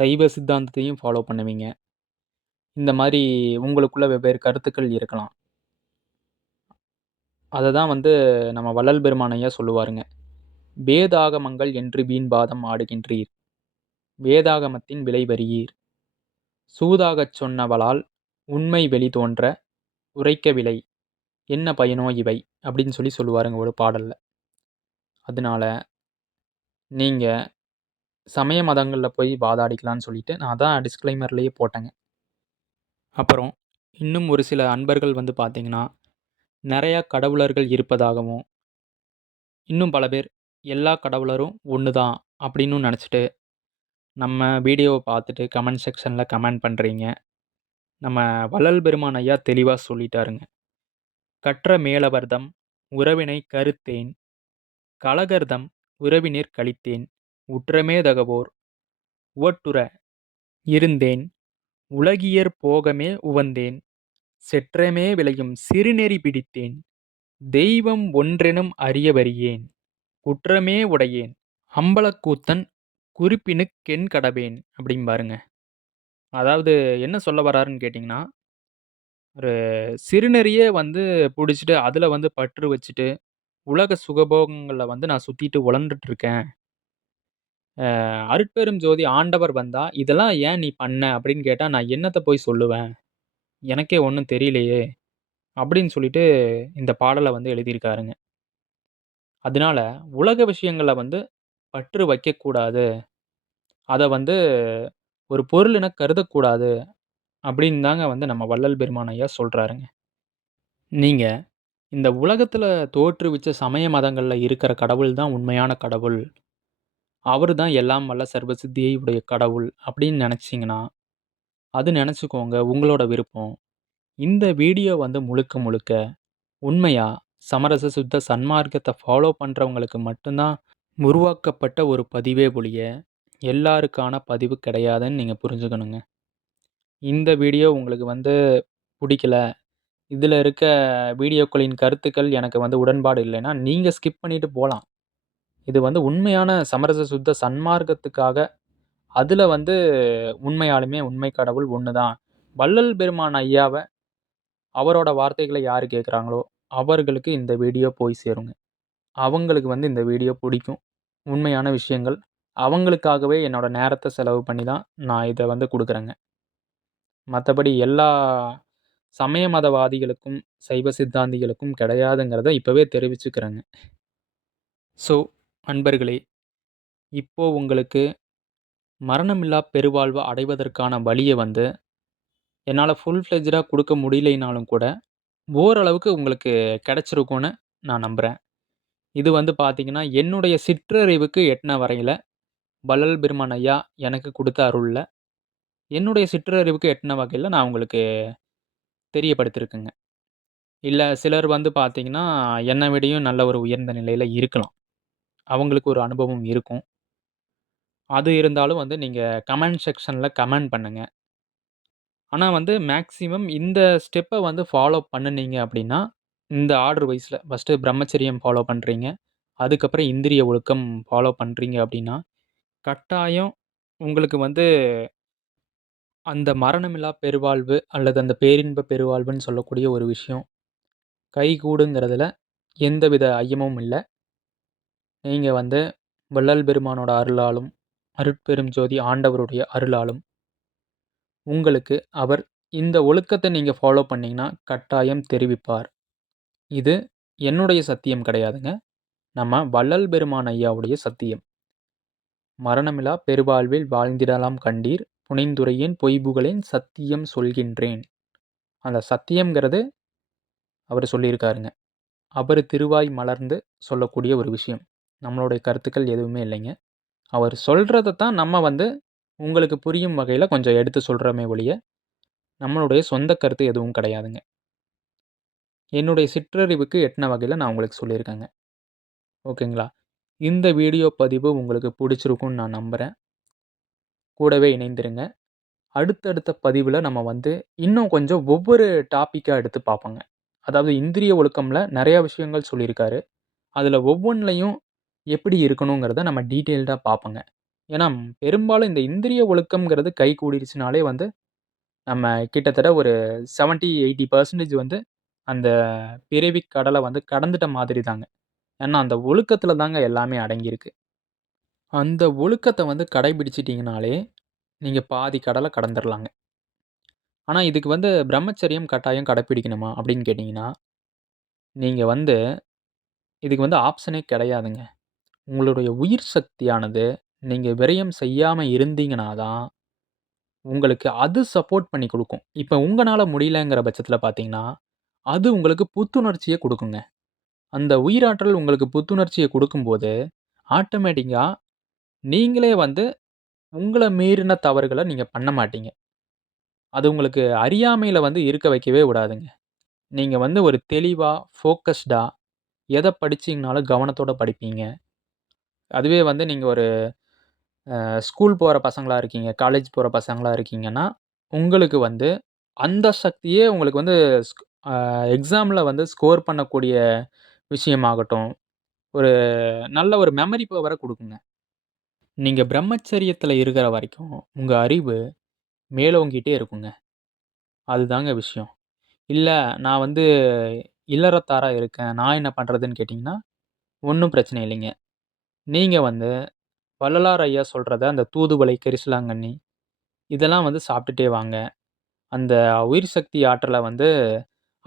சைவ சித்தாந்தத்தையும் ஃபாலோ பண்ணுவீங்க. இந்த மாரி உங்களுக்குள்ள வெவ்வேறு கருத்துக்கள் இருக்கலாம். அத தான் வந்து நம்ம வள்ளல் பெருமான் ஐயா சொல்லுவாருங்க. "வேதாகமங்கள் என்று வீண் வாதம் ஆடுகின்றீர். வேதாகமத்தின் விளைவறியீர். சூதாகச் சொன்னவளால் உண்மை வெளிதோன்ற உரைக்கவிலை. என்ன பயனோ இவை?" அப்படின்னு சொல்லி சொல்லுவாருங்க ஒரு பாடல்ல. அதனால நீங்க சமய மதங்கள்ல போய் வாதாடிக்கலான்னு சொல்லிட்டு, நான் அதான் டிஸ்க்ளைமர்லயே போட்டேங்க. அப்புறம் இன்னும் ஒரு சில அன்பர்கள் வந்து பார்த்தீங்கன்னா, நெறையா கடவுளர்கள் இருப்பதாகவும், இன்னும் பல பேர் எல்லா கடவுளரும் ஒண்ணு தான் அப்படின்னும் நெனச்சுட்டு, நம்ம வீடியோவ பார்த்துட்டு கமெண்ட் செக்ஷன்ல கமெண்ட் பண்றீங்க. நம்ம வள்ளல் பெருமான் ஐயா தெளிவா சொல்லிட்டாருங்க. "கற்ற மேலவர்தம் உறவினை கருத்தேன், கழகர்தம் உறவினிற் கழித்தேன், உற்றமே தகவோர் உவட்டுற இருந்தேன், உலகியற் போகமே உவந்தேன், செற்றமே விளையும் சிறுநெறி பிடித்தேன், தெய்வம் ஒன்றெனும் அறியவறியேன், குற்றமே உடையேன், அம்பலக்கூத்தன் குறிப்பினுக் கென்கடவேன்." அப்படிம்பாருங்க. அதாவது என்ன சொல்ல வராருன்னு கேட்டீங்கன்னா, ஒரு சிறுநெறிய வந்து புடிச்சுட்டு, அதுல வந்து பற்று வச்சுட்டு, உலக சுகபோகங்கள்ல வந்து நான் சுத்திட்டு உழண்டுட்டு இருக்கேன். அருட்பெரும் ஜோதி ஆண்டவர் வந்தா, "இதெல்லாம் ஏன் நீ பண்ண?" அப்படின்னு கேட்டா, நான் என்னத்த போய் சொல்லுவேன்? எனக்கே ஒண்ணும் தெரியலையே! அப்படின்னு சொல்லிட்டு இந்த பாடல வந்து எழுதியிருக்காருங்க. அதனால உலக விஷயங்கள்ல வந்து பற்று வைக்கக்கூடாது. அத வந்து ஒரு பொருள் என கருதக்கூடாது. அப்படின்னு தாங்க வந்து நம்ம வள்ளல் பெருமான் ஐயா சொல்றாருங்க. நீங்க இந்த உலகத்துல தோற்றுவிச்ச சமய மதங்கள்ல இருக்கிற கடவுள் தான் உண்மையான கடவுள். அவரு தான் எல்லாம் வல்ல சர்வ சித்தியை உடைய கடவுள் அப்படின்னு நெனச்சீங்கன்னா, அது நெனச்சுக்கோங்க. உங்களோட விருப்பம். இந்த வீடியோ வந்து முழுக்க முழுக்க உண்மையா சமரச சுத்த சன்மார்க்கத்த ஃபாலோ பண்றவங்களுக்கு மட்டும் தான் உருவாக்கப்பட்ட ஒரு பதிவே ஒழிய, எல்லாருக்கான பதிவு கிடையாதுன்னு நீங்க புரிஞ்சுக்கணுங்க. இந்த வீடியோ உங்களுக்கு வந்து புடிக்கல, இதுல இருக்க வீடியோக்களின் கருத்துக்கள் எனக்கு வந்து உடன்பாடு இல்லைன்னா, நீங்க ஸ்கிப் பண்ணிட்டு போலாம். இது வந்து உண்மையான சமரச சுத்த சன்மார்க்கத்துக்காக, அதுல வந்து உண்மையாலுமே உண்மை கடவுள் ஒண்ணு தான். வள்ளல் பெருமான் ஐயாவ, அவரோட வார்த்தைகள யாரு கேட்குறாங்களோ, அவர்களுக்கு இந்த வீடியோ போய் சேருங்க. அவங்களுக்கு வந்து இந்த வீடியோ புடிக்கும். உண்மையான விஷயங்கள். அவங்களுக்காகவே என்னோட நேரத்த செலவு பண்ணி தான் நான் இத வந்து குடுக்குறேங்க. மத்தபடி எல்லா சமய மதவாதிகளுக்கும், சைவ சித்தாந்திகளுக்கும் கிடையாதுங்கிறத இப்பவே தெரிவிச்சுக்கிறேங்க. ஸோ, அன்பர்களே, இப்போ உங்களுக்கு மரணமில்லா பெருவாழ்வு அடைவதற்கான வழிய வந்து என்னால ஃபுல் ஃப்ளெட்ஜ்டா குடுக்க முடியலைனாலும் கூட, ஓரளவுக்கு உங்களுக்கு கிடைச்சிருக்கும்னு நான் நம்புறேன். இது வந்து பார்த்தீங்கன்னா, என்னுடைய சிற்றறிவுக்கு எட்டுன வரையில வள்ளல் பெருமான் ஐயா எனக்கு குடுத்த அருள்ல, என்னுடைய சிற்றறிவுக்கு எட்டுன வகையில நான் உங்களுக்கு தெரியப்படுத்தியிருக்கேங்க. இல்ல சிலர் வந்து பார்த்தீங்கன்னா, என்ன விடையும் நல்ல ஒரு உயர்ந்த நிலையில இருக்கலாம். அவங்களுக்கு ஒரு அனுபவம் இருக்கும். அது இருந்தாலும் வந்து நீங்க கமெண்ட் செக்ஷன்ல கமெண்ட் பண்ணுங்க. ஆனா வந்து மேக்ஸிமம் இந்த ஸ்டெப்ப வந்து ஃபாலோ பண்ணுனீங்க அப்டின்னா, இந்த ஆர்டர் வைஸ்ல ஃபர்ஸ்ட்டு பிரம்மச்சரியம் ஃபாலோ பண்றீங்க. அதுக்கப்புறம் இந்திரிய ஒழுக்கம் ஃபாலோ பண்றீங்க அப்டின்னா, கட்டாயம் உங்களுக்கு வந்து அந்த மரணமில்லா பெருவாழ்வு அல்லது அந்த பேரின்ப பெருவாழ்வுன்னு சொல்லக்கூடிய ஒரு விஷயம் கைகூடுங்கிறதுல எந்தவித ஐயமும் இல்ல. நீங்க வந்து வள்ளல் பெருமானோட அருளாலும், அருட்பெரும் ஜோதி ஆண்டவருடைய அருளாலும், உங்களுக்கு அவர் இந்த ஒழுக்கத்த நீங்க ஃபாலோ பண்ணீங்கன்னா, கட்டாயம் தெரிவிப்பார். இது என்னுடைய சத்தியம் கிடையாதுங்க. நம்ம வள்ளல் பெருமான் ஐயாவுடைய சத்தியம். "மரணமிலா பெருவாழ்வில் வாழ்ந்திடலாம் கண்டீர், புனைந்துரையேன் பொய்புகழேன் சத்தியம் சொல்கின்றேன்." அந்த சத்தியம்ங்கிறது அவரு சொல்லியிருக்காருங்க. அவரு திருவாய் மலர்ந்து சொல்லக்கூடிய ஒரு விஷயம். நம்மளுடைய கருத்துக்கள் எதுவுமே இல்லைங்க. அவர் சொல்றத தான் நம்ம வந்து உங்களுக்கு புரியும் வகையில கொஞ்சம் எடுத்து சொல்றோமே ஒழிய, நம்மளுடைய சொந்த கருத்து எதுவும் கிடையாதுங்க. என்னுடைய சிற்றறிவுக்கு எட்டுன வகையில நான் உங்களுக்கு சொல்லியிருக்கேங்க. ஓகேங்களா? இந்த வீடியோ பதிவு உங்களுக்கு புடிச்சிருக்கும்னு நான் நம்புறேன். கூடவே இணைந்திருங்க. அடுத்தடுத்த பதிவுல நம்ம வந்து இன்னும் கொஞ்சம் ஒவ்வொரு டாபிக்கா எடுத்து பார்ப்போங்க. அதாவது இந்திரிய ஒழுக்கம்ல நெறைய விஷயங்கள் சொல்லியிருக்காரு. அதுல ஒவ்வொன்லயும் எப்படி இருக்கணுங்கிறத நம்ம டீட்டெயில்டா பார்ப்போங்க. ஏன்னா, பெரும்பாலும் இந்த இந்திரிய ஒழுக்கம்ங்கிறது கை கூடிருச்சுனாலே வந்து, நம்ம கிட்டத்தட்ட ஒரு 70, 80% வந்து அந்த பிறவிக் கடல வந்து கடந்துட்ட மாதிரி தாங்க. ஏன்னா, அந்த ஒழுக்கத்துல தாங்க எல்லாமே அடங்கியிருக்கு. அந்த ஒழுக்கத்த வந்து கடைபிடிச்சிட்டீங்கனாலே, நீங்க பாதி கடல கடந்துரலாங்க. ஆனா, இதுக்கு வந்து பிரம்மச்சரியம் கட்டாயம் கடைப்பிடிக்கணுமா? அப்படின்னு கேட்டீங்கன்னா, நீங்க வந்து இதுக்கு வந்து ஆப்ஷனே கிடையாதுங்க. உங்களுடைய உயிர் சக்தியானது, நீங்க விரயம் செய்யாம இருந்தீங்கன்னா தான், உங்களுக்கு அது சப்போர்ட் பண்ணி குடுக்கும். இப்ப உங்கனால முடியலங்கிற பட்சத்தில பார்த்தீங்கன்னா, அது உங்களுக்கு புத்துணர்ச்சிய குடுக்குங்க. அந்த உயிராற்றல் உங்களுக்கு புத்துணர்ச்சிய குடுக்கும்போது, ஆட்டோமேட்டிக்கா நீங்களே வந்து உங்கள மீறின தவறுகள நீங்க பண்ண மாட்டீங்க. அது உங்களுக்கு அறியாமையில வந்து இருக்க வைக்கவே விடாதுங்க. நீங்க வந்து ஒரு தெளிவா, ஃபோக்கஸ்டா எத படிச்சீங்கனாலும் கவனத்தோட படிப்பீங்க. அதுவே வந்து நீங்க ஒரு ஸ்கூல் போற பசங்களா இருக்கீங்க, காலேஜ் போற பசங்களா இருக்கீங்கன்னா, உங்களுக்கு வந்து அந்த சக்தியே உங்களுக்கு வந்து ஸ்க் அ எக்ஸாம்ல வந்து ஸ்கோர் பண்ணக்கூடிய விஷயமாகட்டும், ஒரு நல்ல ஒரு மெமரி பவர குடுக்குங்க. நீங்க பிரம்மச்சரியத்துல இருக்கிற வரைக்கும், உங்க அறிவு மேலோங்கிட்டே இருக்குங்க. அதுதாங்க விஷயம். இல்ல நான் வந்து இல்லறத்தாரா இருக்கேன். நான் என்ன பண்றதுன்னு கேட்டீங்கன்னா, ஒண்ணும் பிரச்சனை இல்லைங்க. நீங்க வந்து வள்ளலார் ஐயா சொல்றத அந்த தூதுவளை, கரிசலாங்கண்ணி இதெல்லாம் வந்து சாப்பிட்டுட்டே வாங்க. அந்த உயிர் சக்தி ஆற்றல வந்து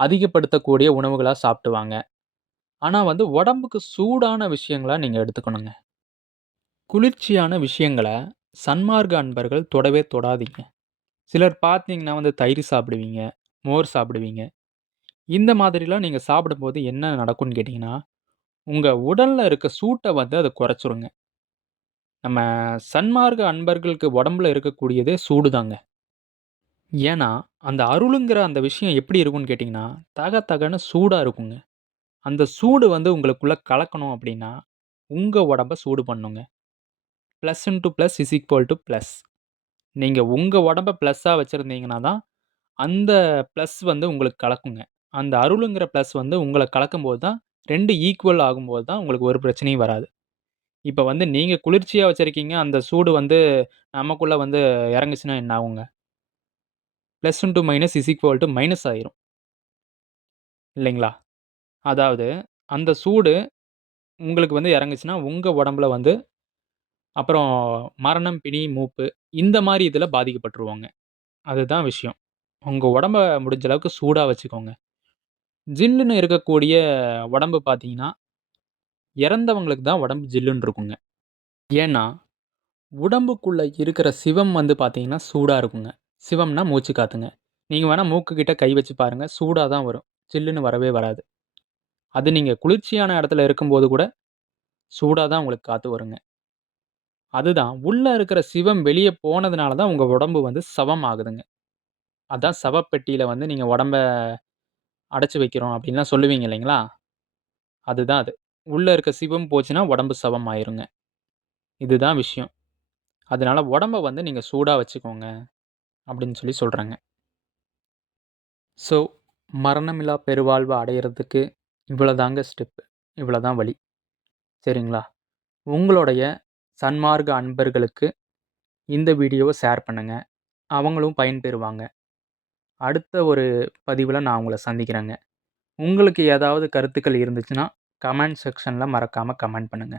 அதிகப்படுத்தக்கூடிய உணவுகளா சாப்பிட்டு வாங்க. ஆனா வந்து உடம்புக்கு சூடான விஷயங்களா நீங்க எடுத்துக்கணுங்க. குளிர்ச்சியான விஷயங்கள சன்மார்க்க அன்பர்கள் தொடவே தொடாதீங்க. சிலர் பார்த்தீங்கன்னா வந்து தயிர் சாப்பிடுவீங்க, மோர் சாப்பிடுவீங்க. இந்த மாதிரிலாம் நீங்க சாப்பிடும்போது என்ன நடக்கும்னு கேட்டீங்கன்னா, உங்க உடல்ல இருக்க சூட்ட வந்து அது குறைச்சுருங்க. நம்ம சன்மார்க்க அன்பர்களுக்கு உடம்புல இருக்கக்கூடியதே சூடு தாங்க. ஏன்னா, அந்த அருளுங்கிற அந்த விஷயம் எப்படி இருக்கும்னு கேட்டீங்கன்னா, தக தகன்னு சூடா இருக்குங்க. அந்த சூடு வந்து உங்களுக்குள்ள கலக்கணும் அப்படின்னா, உங்க உடம்ப சூடு பண்ணுங்க. Plus into plus is equal to plus. நீங்க உங்க உடம்ப பிளஸ்ஸா வச்சிருந்தீங்கன்னா தான், அந்த பிளஸ் வந்து உங்களுக்கு கலக்குங்க. அந்த அருளுங்கிற பிளஸ் வந்து உங்கள கலக்கும்போது தான் 2 ஈக்குவல் ஆகும்போது தான் உங்களுக்கு ஒரு பிரச்சனையும் வராது. இப்ப வந்து நீங்க குளிர்ச்சியா வச்சிருக்கீங்க, அந்த சூடு வந்து நமக்குள்ள வந்து இறங்குச்சுன்னா என்ன ஆகுங்க? Plus into minus is equal to minus ஆயிரும். இல்லைங்களா? அதாவது அந்த சூடு உங்களுக்கு வந்து இறங்குச்சுன்னா, உங்க உடம்புல வந்து அப்புறம் மரணம், பிணி, மூப்பு இந்த மாரி இதில பாதிக்கப்பட்டுருவோங்க. அதுதான் விஷயம். உங்க உடம்ப முடிஞ்ச அளவுக்கு சூடா வச்சுக்கோங்க. ஜில்லுன்னு இருக்கக்கூடிய உடம்பு பார்த்தீங்கன்னா, இறந்தவங்களுக்கு தான் உடம்பு ஜில்லுன்னு இருக்குங்க. ஏன்னா, உடம்புக்குள்ள இருக்கிற சிவம் வந்து பார்த்தீங்கன்னா, சூடா இருக்குங்க. சிவம்னா மூச்சு காத்துங்க. நீங்க வேணா மூக்கு கிட்ட கை வச்சு பாருங்க. சூடா தான் வரும். சில்லுன்னு வரவே வராது. அது நீங்க குளிர்ச்சியான இடத்துல இருக்கும்போது கூட, சூடா தான் உங்களுக்கு காத்து வருங்க. அதுதான் உள்ள இருக்கிற சிவம் வெளிய போனதுனால தான் உங்க உடம்பு வந்து சவம் ஆகுதுங்க. அதான் சவப்பெட்டியில வந்து நீங்க உடம்ப அடைச்சு வைக்கிறோம் அப்டின்லாம் சொல்லுவீங்க இல்லைங்களா? அதுதான் அது. உள்ள இருக்க சிவம் போச்சுன்னா உடம்பு சவம் ஆயிருங்க. இதுதான் விஷயம். அதனால உடம்ப வந்து நீங்க சூடா வச்சுக்கோங்க அப்டின்னு சொல்லி சொல்றேங்க. ஸோ மரணமில்லா பெருவாழ்வு அடையறதுக்கு இவ்வளதாங்க ஸ்டெப். இவ்வளதான் வழி. சரிங்களா? உங்களுடைய சன்மார்க்க அன்பர்களுக்கு இந்த வீடியோவ ஷேர் பண்ணுங்க. அவங்களும் பயன்பெறுவாங்க. அடுத்த ஒரு பதிவுல நான் உங்கள சந்திக்கிறேங்க. உங்களுக்கு ஏதாவது கருத்துக்கள் இருந்துச்சுன்னா, கமெண்ட் செக்ஷன்ல மறக்காம கமெண்ட் பண்ணுங்க.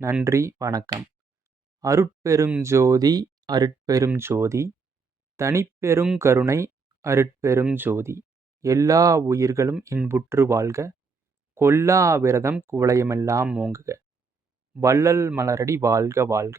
நன்றி, வணக்கம். அருட்பெரும் ஜோதி, அருட்பெரும் ஜோதி, தனிப்பெரும் கருணை, அருட்பெரும் ஜோதி. எல்லா உயிர்களும் இன்புற்று வாழ்க. கொல்லா விரதம் குவலயமெல்லாம் ஓங்குக. வள்ளல் மலரடி வாழ்க வாழ்க.